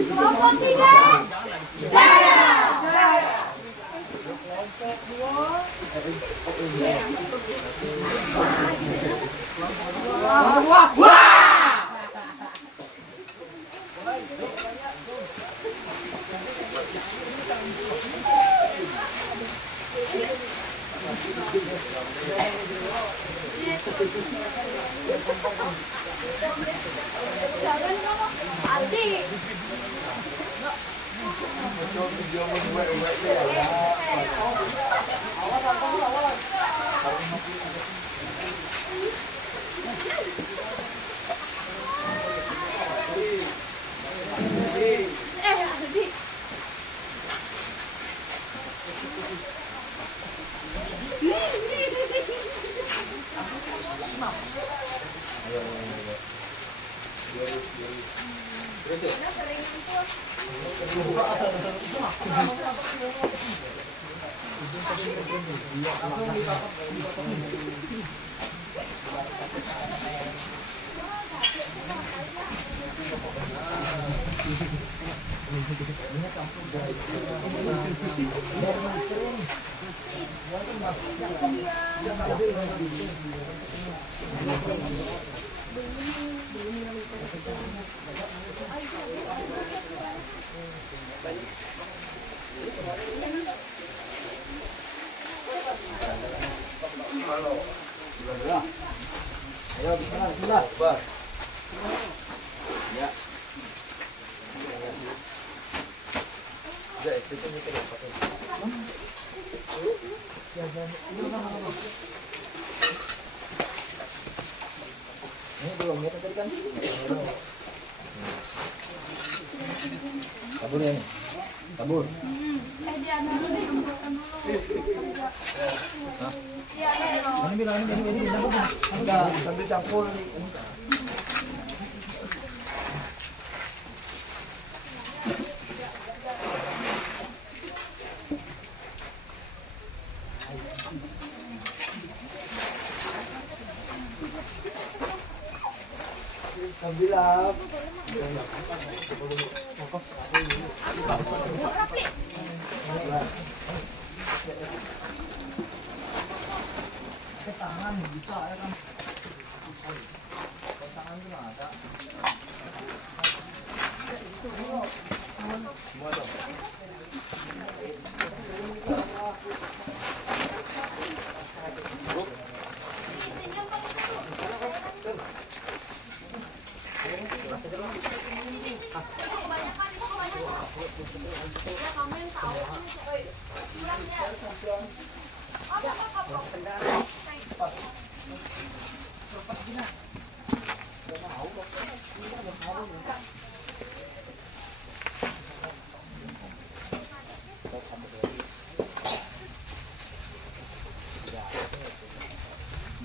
Kelompok 3 jaya. Jangan kamu Aldi. Aldi. Ayo bismillah. Ya. Ini belum ya tadi kan? Kabur ya nih. Kabur. Ini bilang ini enggak sambil campur. Sambil tangan bisa ya kan? Tangan itu ada. Semua dong.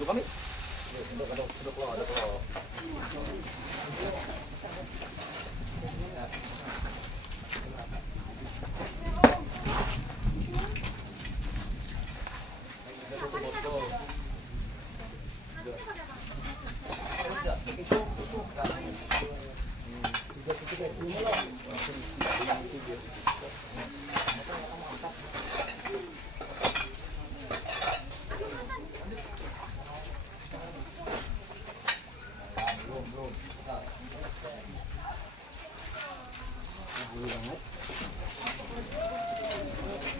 Kami duduk lo.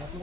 Masuk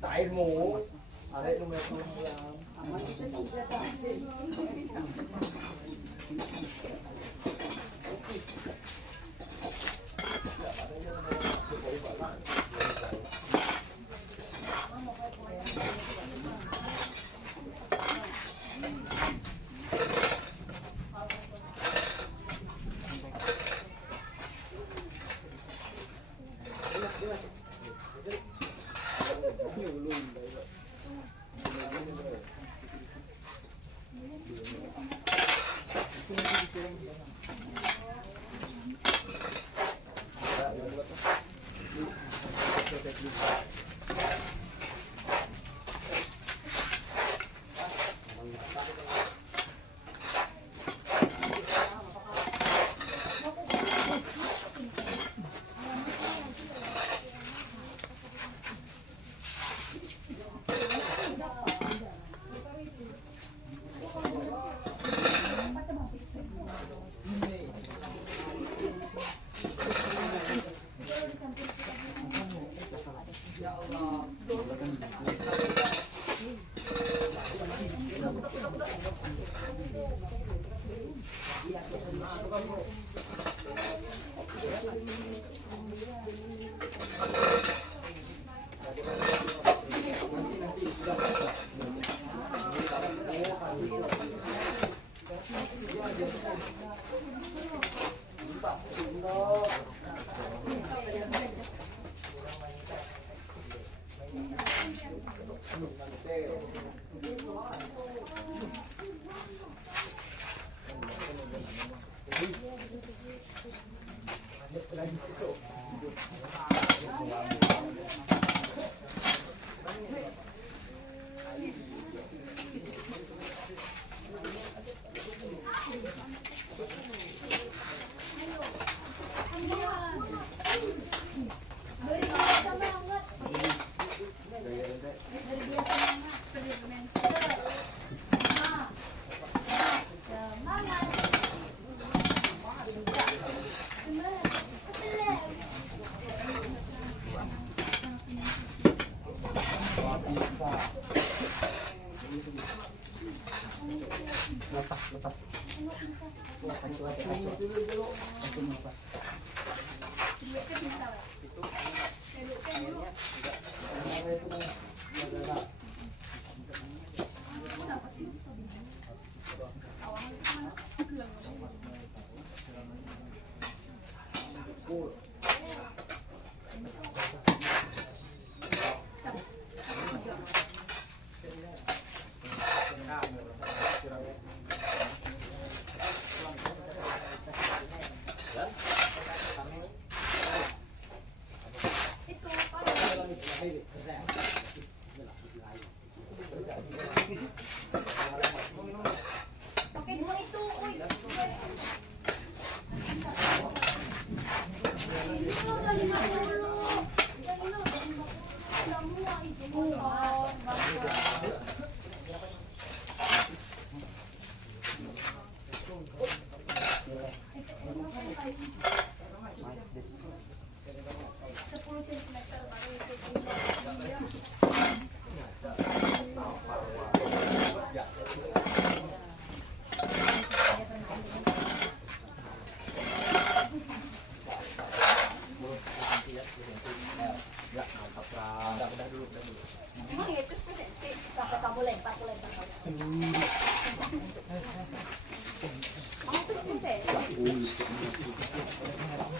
Tại mũ ở đây không được không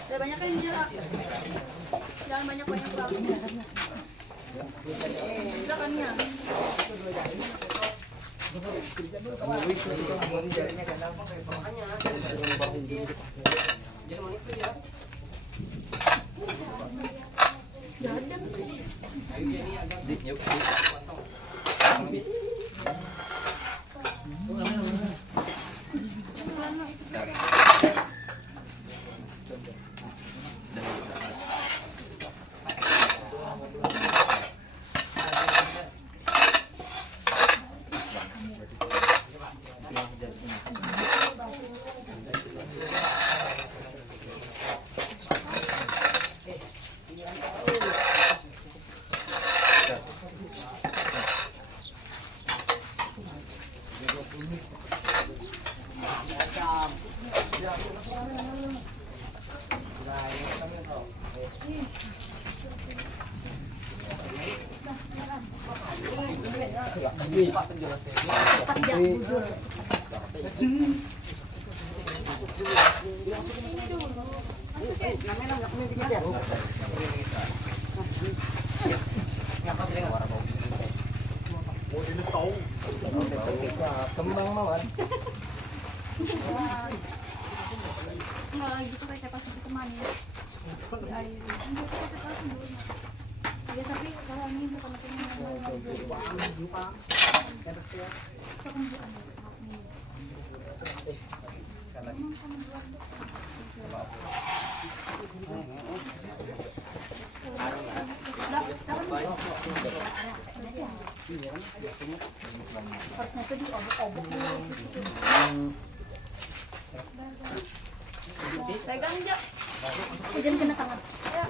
Udah banyak kan Jela? Jangan banyak-banyak lagi. Silakan ya. Kembang mawar. Enggak gitu kayak tepas di kemana ya? Di air. Ya tapi kalau ini bukan harusnya tuh diobok-obok dulu. Pegang aja. Jangan kena tangan. Ya.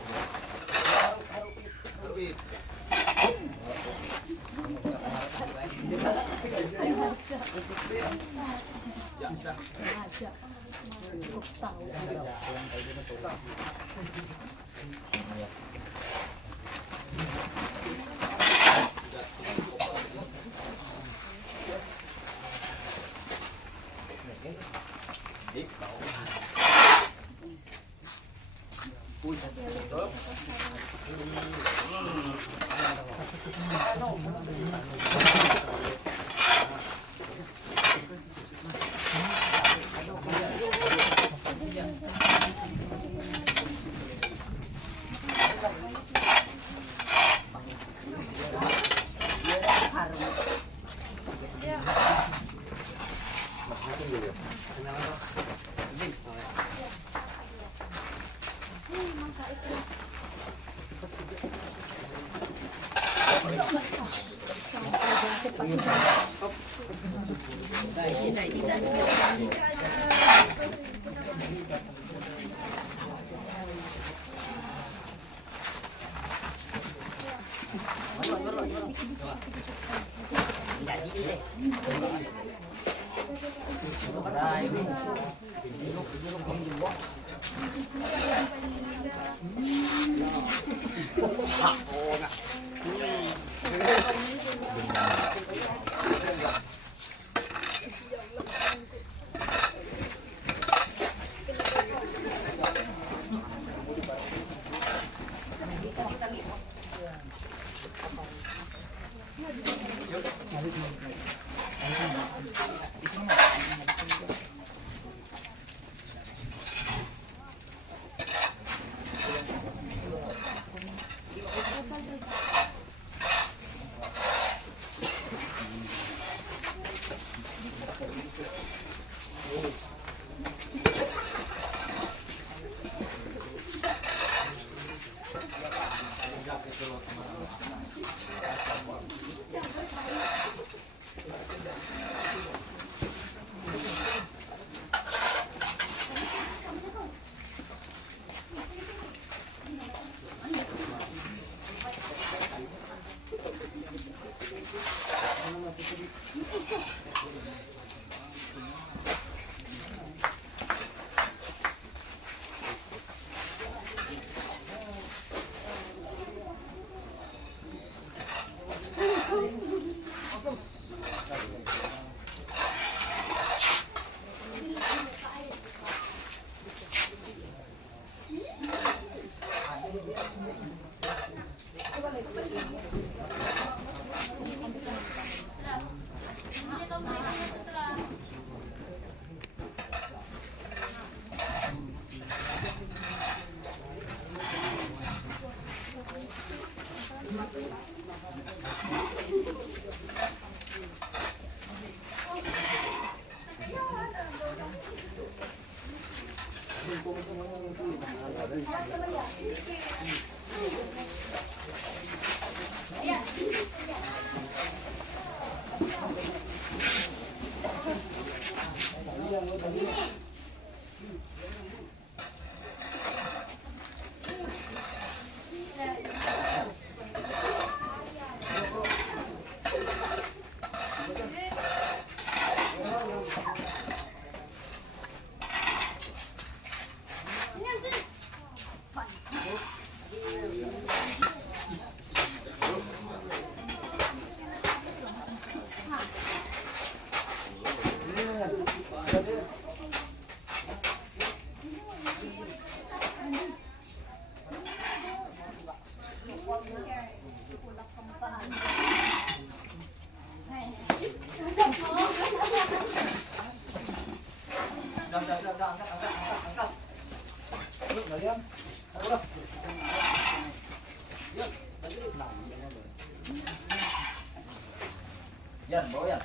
Yan, bawa yan.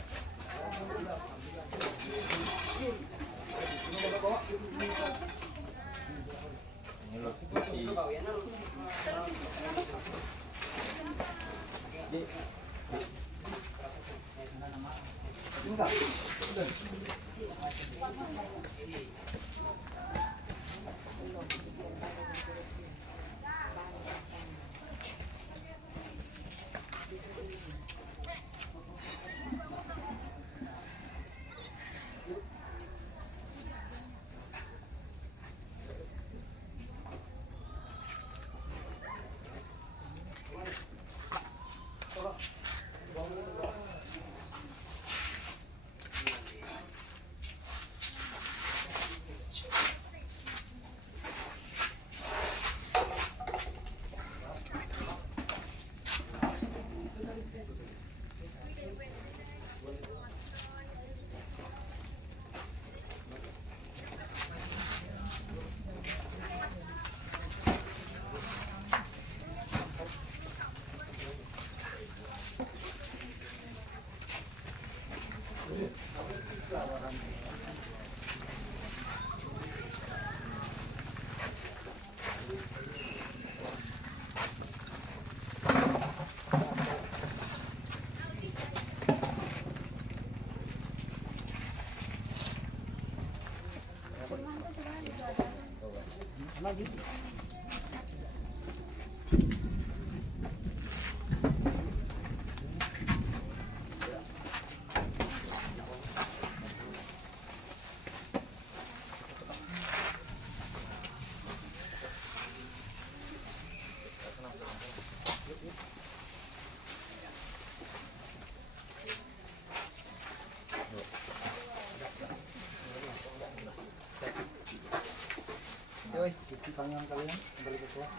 Tangan kalian kembali ke kelas.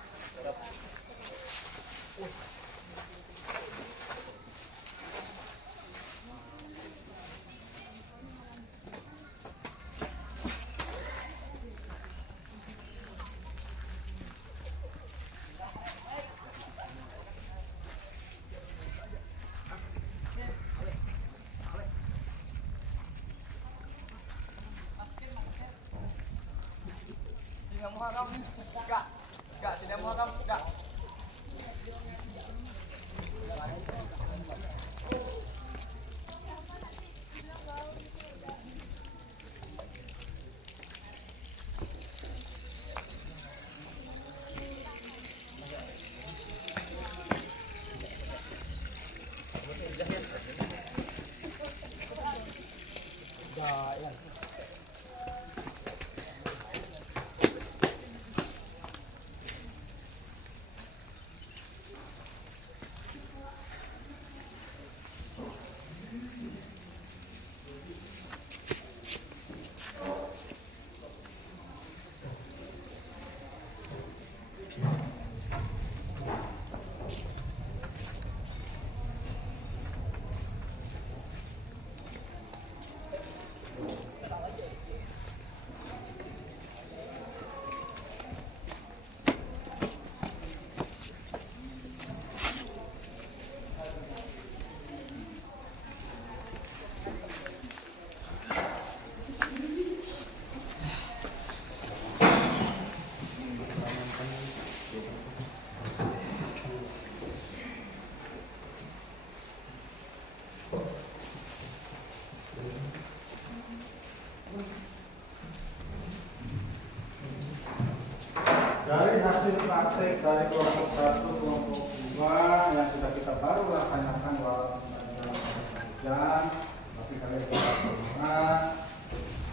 Tidak Muharram, enggak. Dari hasil praktek dari kelompok 1, kelompok 2 yang sudah kita baru laksanakan walaupun dalam jam, tapi kalian tidak semangat.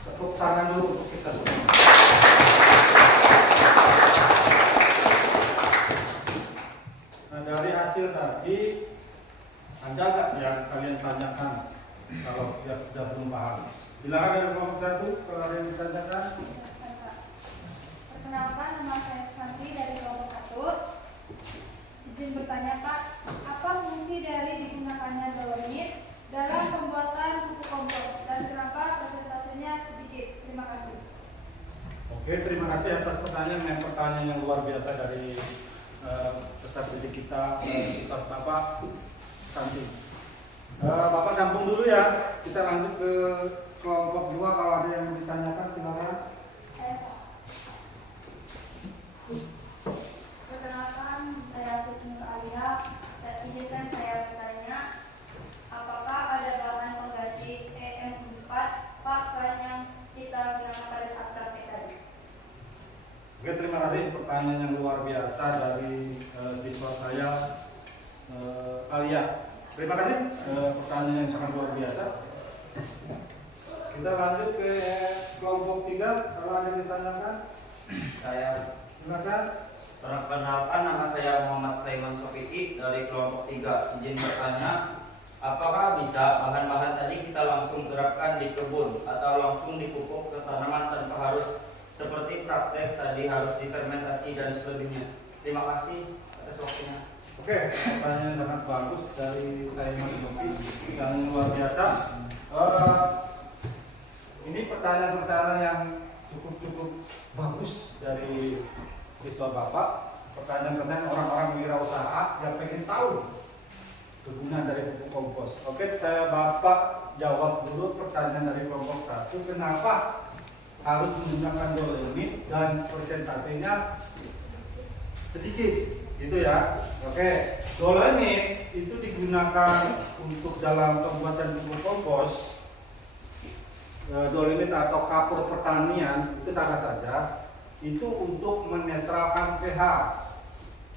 Tepuk tangan dulu untuk kita semua. Nah, dari hasil tadi ada nggak yang kalian tanyakan kalau yang sudah belum paham? Silakan dari kelompok 1 kalau ada yang ditanyakan. Perkenalkan, nama saya Susanti dari kelompok 1. Izin bertanya Pak, apa fungsi dari digunakannya dolomit dalam pembuatan pupuk kompos dan kenapa persentasenya sedikit? Terima kasih. Oke, terima kasih atas pertanyaan yang luar biasa dari peserta didik kita, Ustaz Bapak Santi. Bapak nampung dulu ya. Kita lanjut ke kelompok 2 kalau ada yang ditanyakan silakan. Perkenalkan, saya Siti Nur Alia. Izinkan saya bertanya, apakah ada bahan pengganti EM4 Pak selain yang kita gunakan pada saat praktek tadi? Oke, terima kasih pertanyaan yang luar biasa dari siswa saya Alia. Terima kasih pertanyaan yang sangat luar biasa. Kita lanjut ke kelompok 3 kalau ada yang ditanyakan. Saya Silakan. perkenalkan, nama saya Muhammad Saiman Sofi'i dari kelompok 3. Izin bertanya, apakah bisa bahan-bahan tadi kita langsung terapkan di kebun atau langsung dipupuk ke tanaman tanpa harus seperti praktek tadi harus difermentasi dan selebihnya? Terima kasih atas waktunya. Oke, pertanyaan sangat bagus dari Saiman Sofi'i yang luar biasa. Ini pertanyaan-pertanyaan yang cukup bagus dari siswa Bapak. Pertanyaan-pertanyaan orang-orang wirausaha yang pengen tahu kegunaan dari pupuk kompos. Oke, saya Bapak jawab dulu pertanyaan dari kelompok 1. Kenapa harus menggunakan dolomit dan persentasenya sedikit, gitu ya? Oke, dolomit itu digunakan untuk dalam pembuatan pupuk kompos. Dolomit atau kapur pertanian itu sama saja itu untuk menetralkan pH.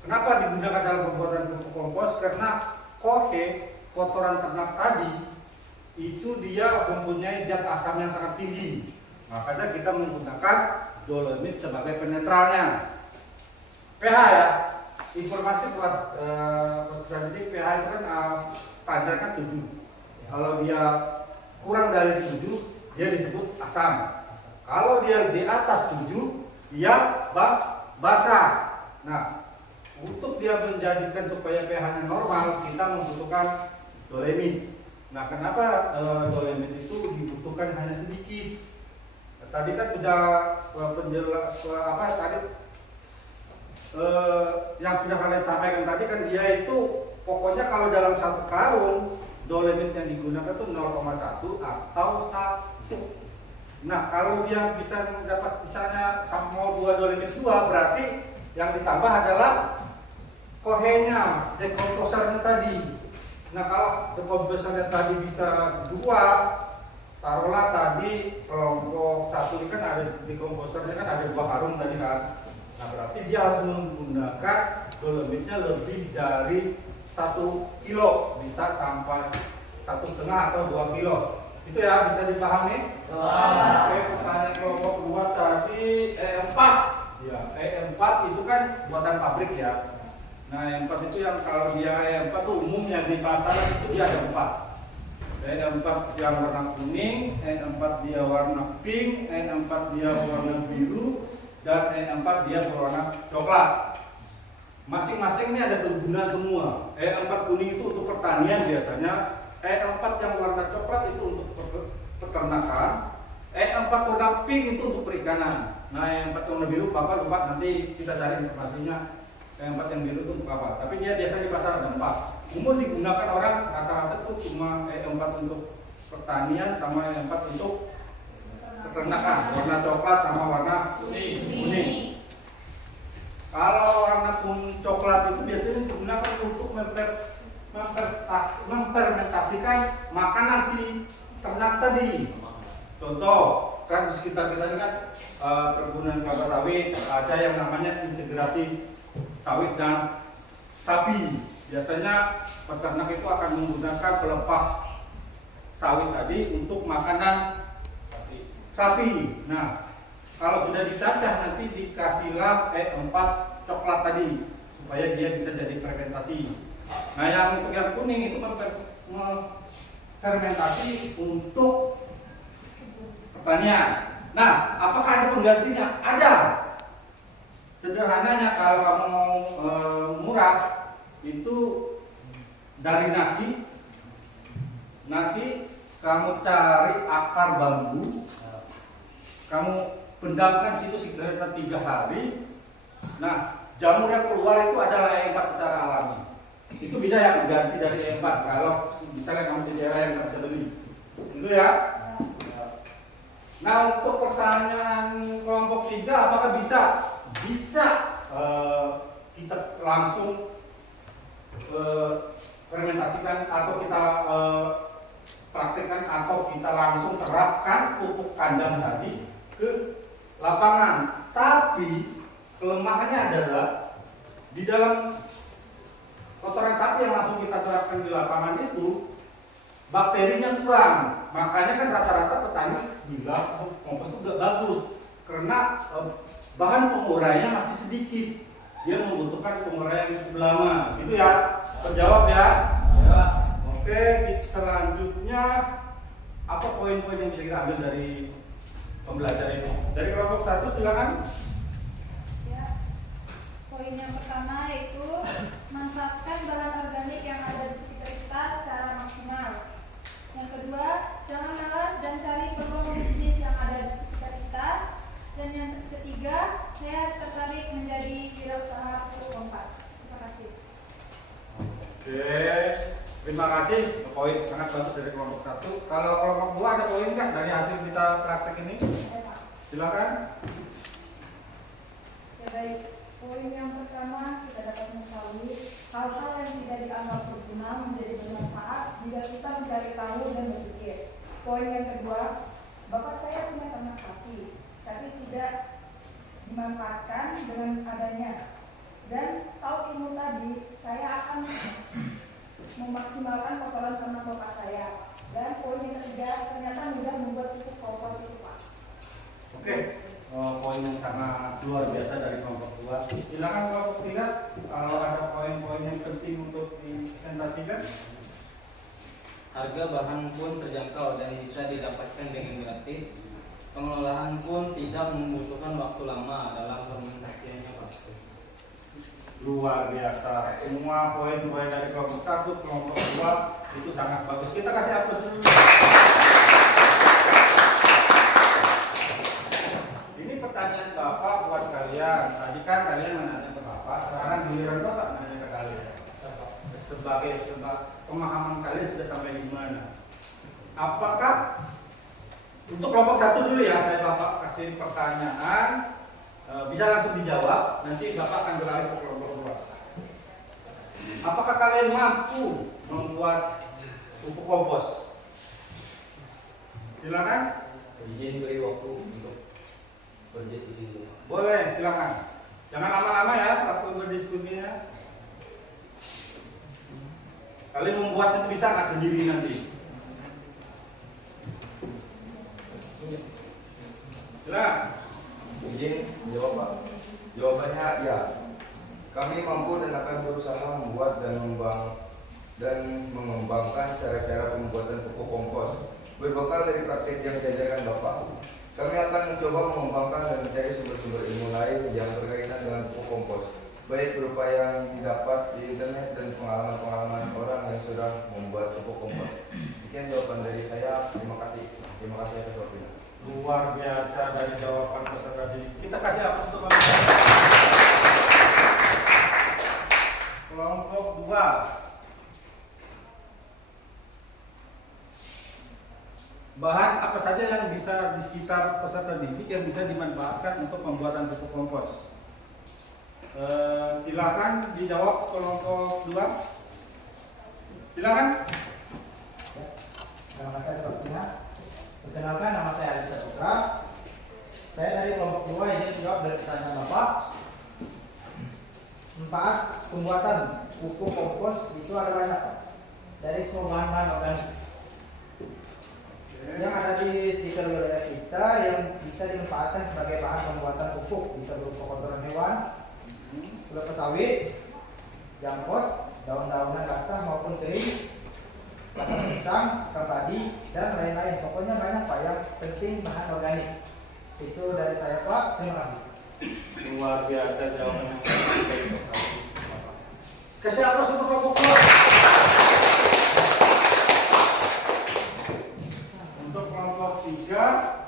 Kenapa digunakan dalam pembuatan pupuk kompos? Karena kotoran ternak tadi itu dia mempunyai zat asam yang sangat tinggi. Makanya kita menggunakan dolomit sebagai penetralnya. pH ya. informasi buat peserta didik, pH itu kan standar kan 7. Kalau dia kurang dari 7, dia disebut asam. Kalau dia di atas 7, dia basah. Nah, untuk dia menjadikan supaya pH-nya normal, kita membutuhkan dolemit. Nah, kenapa dolemit itu dibutuhkan hanya sedikit? Tadi kan sudah yang sudah kalian sampaikan tadi kan dia itu pokoknya kalau dalam satu karung dolemit yang digunakan itu 0,1 atau 1. Nah, kalau dia bisa mendapat misalnya mau 2 dolemit 2, berarti yang ditambah adalah kohenya, dekomposernya tadi. Nah, kalau dekomposernya tadi bisa 2, taruhlah tadi kelompok 1 ini kan ada dekomposernya kan ada 2 karung tadi kan. Nah, berarti dia harus menggunakan dolemitnya lebih dari 1 kilo, bisa sampai 1,5 atau 2 kilo. Itu ya, bisa dipahami? Oke, pertanyaan kelompok 2 tadi E4. Ya, E4 itu kan buatan pabrik ya. Nah, E4 itu yang kalau dia E4 itu umumnya di pasaran itu dia ada 4. E4 yang warna kuning, E4 dia warna pink, E4 dia warna biru, dan E4 dia berwarna coklat. Masing-masing ini ada kegunaan semua. E4 kuning itu untuk pertanian biasanya, E4 yang warna coklat itu untuk peternakan, E4 warna pink itu untuk perikanan. Nah, E4 warna biru Bapak lupa, nanti kita cari informasinya. E4 yang biru itu untuk apa? Tapi dia biasa di pasar ada 4. Umum digunakan orang rata-rata itu cuma E4 untuk pertanian sama E4 untuk peternakan, warna coklat sama warna kuning. Kalau warna coklat itu biasanya digunakan untuk memfermentasikan makanan si ternak tadi. Contoh, kan di sekitar kita ini kan perkebunan kelapa sawit, ada yang namanya integrasi sawit dan sapi. Biasanya peternak itu akan menggunakan pelepah sawit tadi untuk makanan sapi. Nah, kalau sudah dicacah nanti dikasihlah E4 coklat tadi supaya dia bisa jadi fermentasi. Nah, yang untuk yang kuning itu fermentasi untuk pertanian. Nah, apakah ada penggantinya? Ada. Sederhananya kalau kamu mau murah itu dari nasi kamu cari akar bambu, kamu pendamkan situ sekitar 3 hari. Nah, jamur yang keluar itu adalah E4 secara alami. Itu bisa yang ganti dari E4 kalau misalnya kamu sejarah yang nggak bisa beli. Itu ya. Nah, untuk pertanyaan kelompok 3, apakah bisa? Bisa kita langsung fermentasikan atau kita praktekkan atau kita langsung terapkan pupuk kandang tadi ke lapangan. Tapi kelemahannya adalah di dalam kotoran sapi yang langsung kita terapkan di lapangan itu bakterinya kurang. Makanya kan rata-rata petani bilang kompos itu gak bagus karena bahan penguraiannya masih sedikit. Dia membutuhkan penguraian yang cukup lama. Gitu ya. Terjawab ya? Ya. Oke, selanjutnya apa poin-poin yang bisa kita ambil dari pembelajaran ini? Dari kelompok 1 silakan. Ya. Poin yang pertama yaitu manfaatkan bahan organik yang ada di sekitar kita secara maksimal. Yang kedua, jangan malas dan cari peluang bisnis yang ada di sekitar kita. Dan yang ketiga, saya tertarik menjadi wirausaha Pupuk Kompas. Terima kasih. Oke, terima kasih. Poin sangat bagus dari kelompok 1. Kalau kelompok 2 ada poin nggak dari hasil kita praktek ini? Silakan. Ya, baik. Poin yang pertama, kita dapat mengetahui hal-hal yang tidak dianggap berguna menjadi bermanfaat jika kita mencari tahu dan berpikir. Poin yang kedua, bapak saya punya ternak sapi, tapi tidak dimanfaatkan dengan adanya. Dan tahu ilmu tadi, saya akan memaksimalkan kotoran ternak bapak saya. Dan poin yang ketiga, ternyata mudah membuat pupuk kompos itu, Pak. Oke, poin yang sangat luar biasa dari kelompok 2. Silakan kelompok 3 kalau ada poin-poin yang penting untuk dipresentasikan. Harga bahan pun terjangkau dan bisa didapatkan dengan gratis. Pengelolaan pun tidak membutuhkan waktu lama dalam fermentasinya, Pak. Luar biasa. Semua poin-poin dari kelompok 1, kelompok 2 itu sangat bagus. Kita kasih aplaus dulu. Ini pertanyaan Bapak buat kalian. Tadi kan kalian menanya ke Bapak, sekarang giliran Bapak nanya ke kalian. Sebagai pemahaman kalian sudah sampai di mana? Apakah untuk kelompok 1 dulu ya, saya Bapak kasih pertanyaan, bisa langsung dijawab. Nanti Bapak akan beralih ke kelompok 2. Apakah kalian mampu membuat pupuk kompos? Silakan. Izin beri waktu untuk berdiskusi dulu. Boleh, silakan. Jangan lama-lama ya waktu berdiskusinya. Kalian membuat itu bisa nggak sendiri nanti? Silakan. Izin jawab Pak. Jawabannya ya. Kami mampu dan akan berusaha membuat dan mengembangkan cara-cara pembuatan pupuk kompos berbekal dari praktik yang diajarkan Bapak. Kami akan mencoba mengembangkan dan mencari sumber-sumber ilmu lain yang berkaitan dengan pupuk kompos, baik berupa yang didapat di internet dan pengalaman-pengalaman orang yang sudah membuat pupuk kompos. Sekian jawaban dari saya. Terima kasih. Terima kasih atas waktunya. Luar biasa dari jawaban peserta didik. Kita kasih aplaus untuk Bapak. Kelompok 2. Bahan apa saja yang bisa di sekitar peserta didik yang bisa dimanfaatkan untuk pembuatan pupuk kompos? Silakan dijawab kelompok 2. Silakan. Terima kasih atas waktunya. Perkenalkan, nama saya Ali Saputra. Saya dari kelompok 2 ingin jawab dari pertanyaan Bapak. Manfaat pembuatan pupuk kompos itu ada banyak, Pak. Dari semua bahan-bahan organik yang ada di sekitar wilayah kita yang bisa dimanfaatkan sebagai bahan pembuatan pupuk, bisa berupa kotoran hewan, kelapa sawit, jangkos, daun-daunan basah maupun kering, batang pisang, sekam padi, dan lain-lain. Pokoknya banyak Pak, yang penting bahan organik. Itu dari saya Pak, terima kasih. Luar biasa jawabannya. Kasih aplaus untuk kelompok 2. Untuk kelompok 3,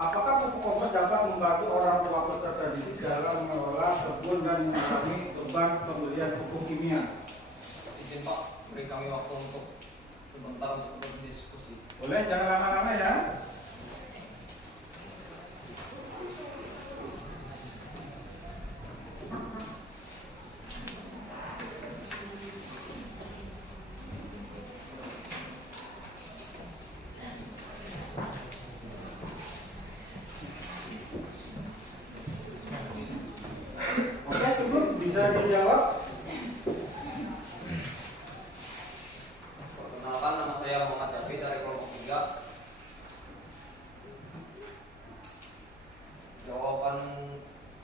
apakah pupuk kompos dapat membantu orang tua peserta didik dalam mengelola kebun dan mengurangi beban pembelian pupuk kimia? Izin Pak, beri kami waktu untuk sebentar untuk berdiskusi. Boleh, jangan lama-lama ya. Oke, cukup bisa dijawab. Perkenalkan, nama saya Muhammad David dari kelompok 3. Jawaban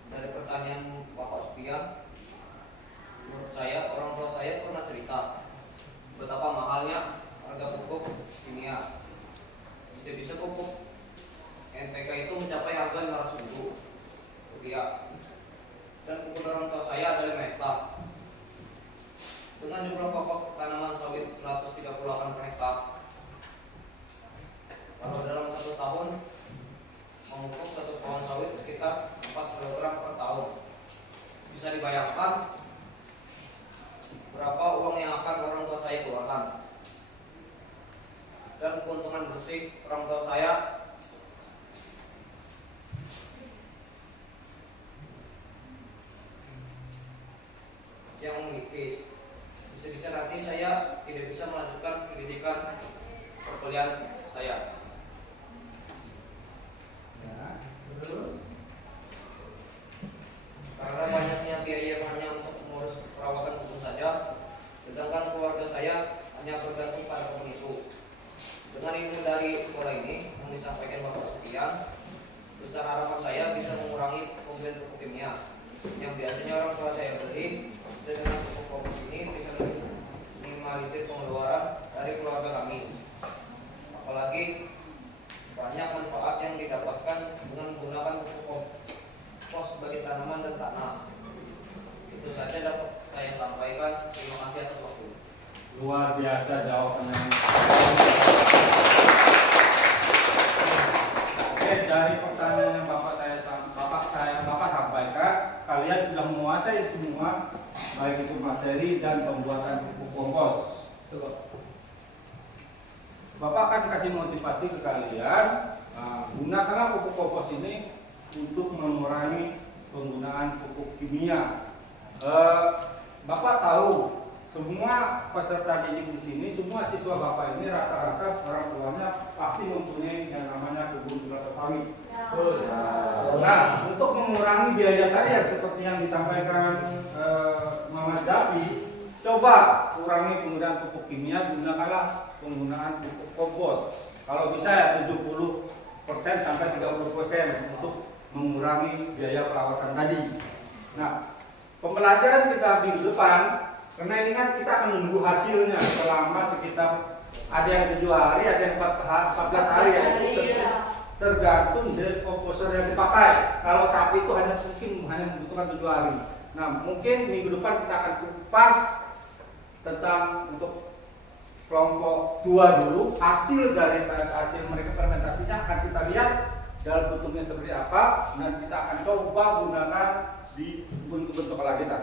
dari pertanyaan Bapak Supian, menurut saya orang tua saya pernah cerita betapa mahalnya harga pupuk kimia. Bisa-bisa pupuk NPK itu mencapai harga Rp500.000. Dan pupuk orang tua saya adalah Meta dengan jumlah pokok tanaman sawit 138 per hektar. Kalau dalam 1 tahun memupuk 1 pohon sawit sekitar 4 kg per tahun. Bisa dibayangkan berapa uang yang akan orang tua saya keluarkan. Dan keuntungan bersih orang tua saya yang menipis. Bisa-bisa nanti saya tidak bisa melanjutkan pendidikan perkuliahan saya. Karena banyaknya biaya hanya untuk mengurus perawatan kebun saja, sedangkan keluarga saya hanya bergantung pada kebun itu. Dengan ilmu dari sekolah ini yang disampaikan Bapak Supian, besar harapan saya bisa yang biasanya orang tua saya beli, dan dengan pupuk kompos ini bisa minimalisir pengeluaran dari keluarga kami. Apalagi banyak manfaat yang didapatkan dengan menggunakan pupuk kompos sebagai tanaman dan tanah. Itu saja dapat saya sampaikan. Terima kasih atas waktu. Luar biasa jawabannya. Oke, dari pertanyaan yang Bapak sampaikan, kalian sudah menguasai semua, baik itu materi dan pembuatan pupuk kompos. Bapak akan kasih motivasi ke kalian, gunakanlah pupuk kompos ini untuk mengurangi penggunaan pupuk kimia. Bapak tahu semua peserta didik di sini, semua siswa Bapak ini rata-rata orang tuanya pasti mempunyai yang namanya kebun kelapa sawit. Nah, untuk mengurangi biaya tadi yang seperti yang disampaikan Mama Zapi, coba kurangi penggunaan pupuk kimia, gunakanlah penggunaan pupuk kompos. Kalau bisa ya 70% sampai 30% untuk mengurangi biaya perawatan tadi. Nah, pembelajaran kita minggu depan, karena ini kan kita akan menunggu hasilnya selama sekitar ada yang 7 hari, ada yang 14 hari ya. Tergantung dari komposer yang dipakai. Kalau sapi itu hanya membutuhkan 7 hari. Nah, mungkin minggu depan kita akan kupas tentang untuk kelompok 2 dulu, hasil dari hasil mereka fermentasinya akan kita lihat dalam bentuknya seperti apa. Dan kita akan coba gunakan di kebun-kebun sekolah kita.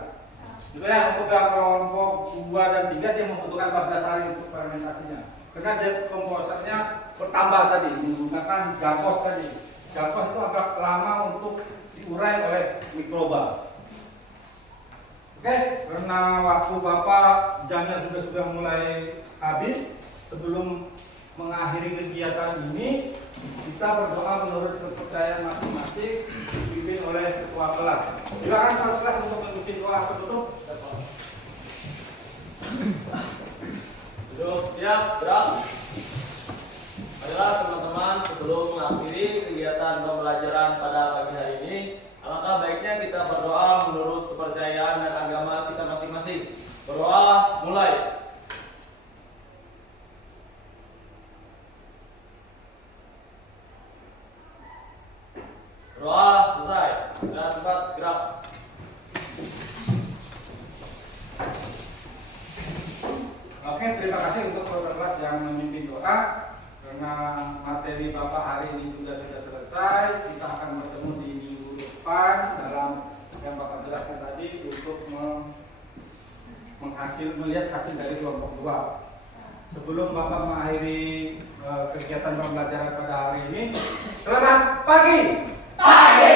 Jadi untuk yang kelompok 2 dan 3 dia membutuhkan 14 hari untuk fermentasinya. Karena dia komposernya bertambah tadi menggunakan gakos tadi. Gakos itu agak lama untuk diurai oleh mikroba. Oke, karena waktu Bapak jamnya sudah mulai habis, sebelum mengakhiri kegiatan ini kita berdoa menurut kepercayaan masing-masing dipimpin oleh ketua kelas. Silakan kelas kelas untuk memimpin doa penutup. Duduk, siap, gerak. Baiklah teman-teman, sebelum mengakhiri kegiatan pembelajaran pada pagi hari ini, alangkah baiknya kita berdoa menurut kepercayaan dan agama kita masing-masing. Berdoa mulai. Berdoa selesai. Dan tempat gerak. Oke, terima kasih untuk ketua kelas yang memimpin doa. Karena materi Bapak hari ini sudah selesai, kita akan bertemu di minggu depan dalam yang Bapak jelaskan tadi untuk melihat hasil dari kelompok 2. Sebelum Bapak mengakhiri kegiatan pembelajaran pada hari ini, selamat pagi. Pagi.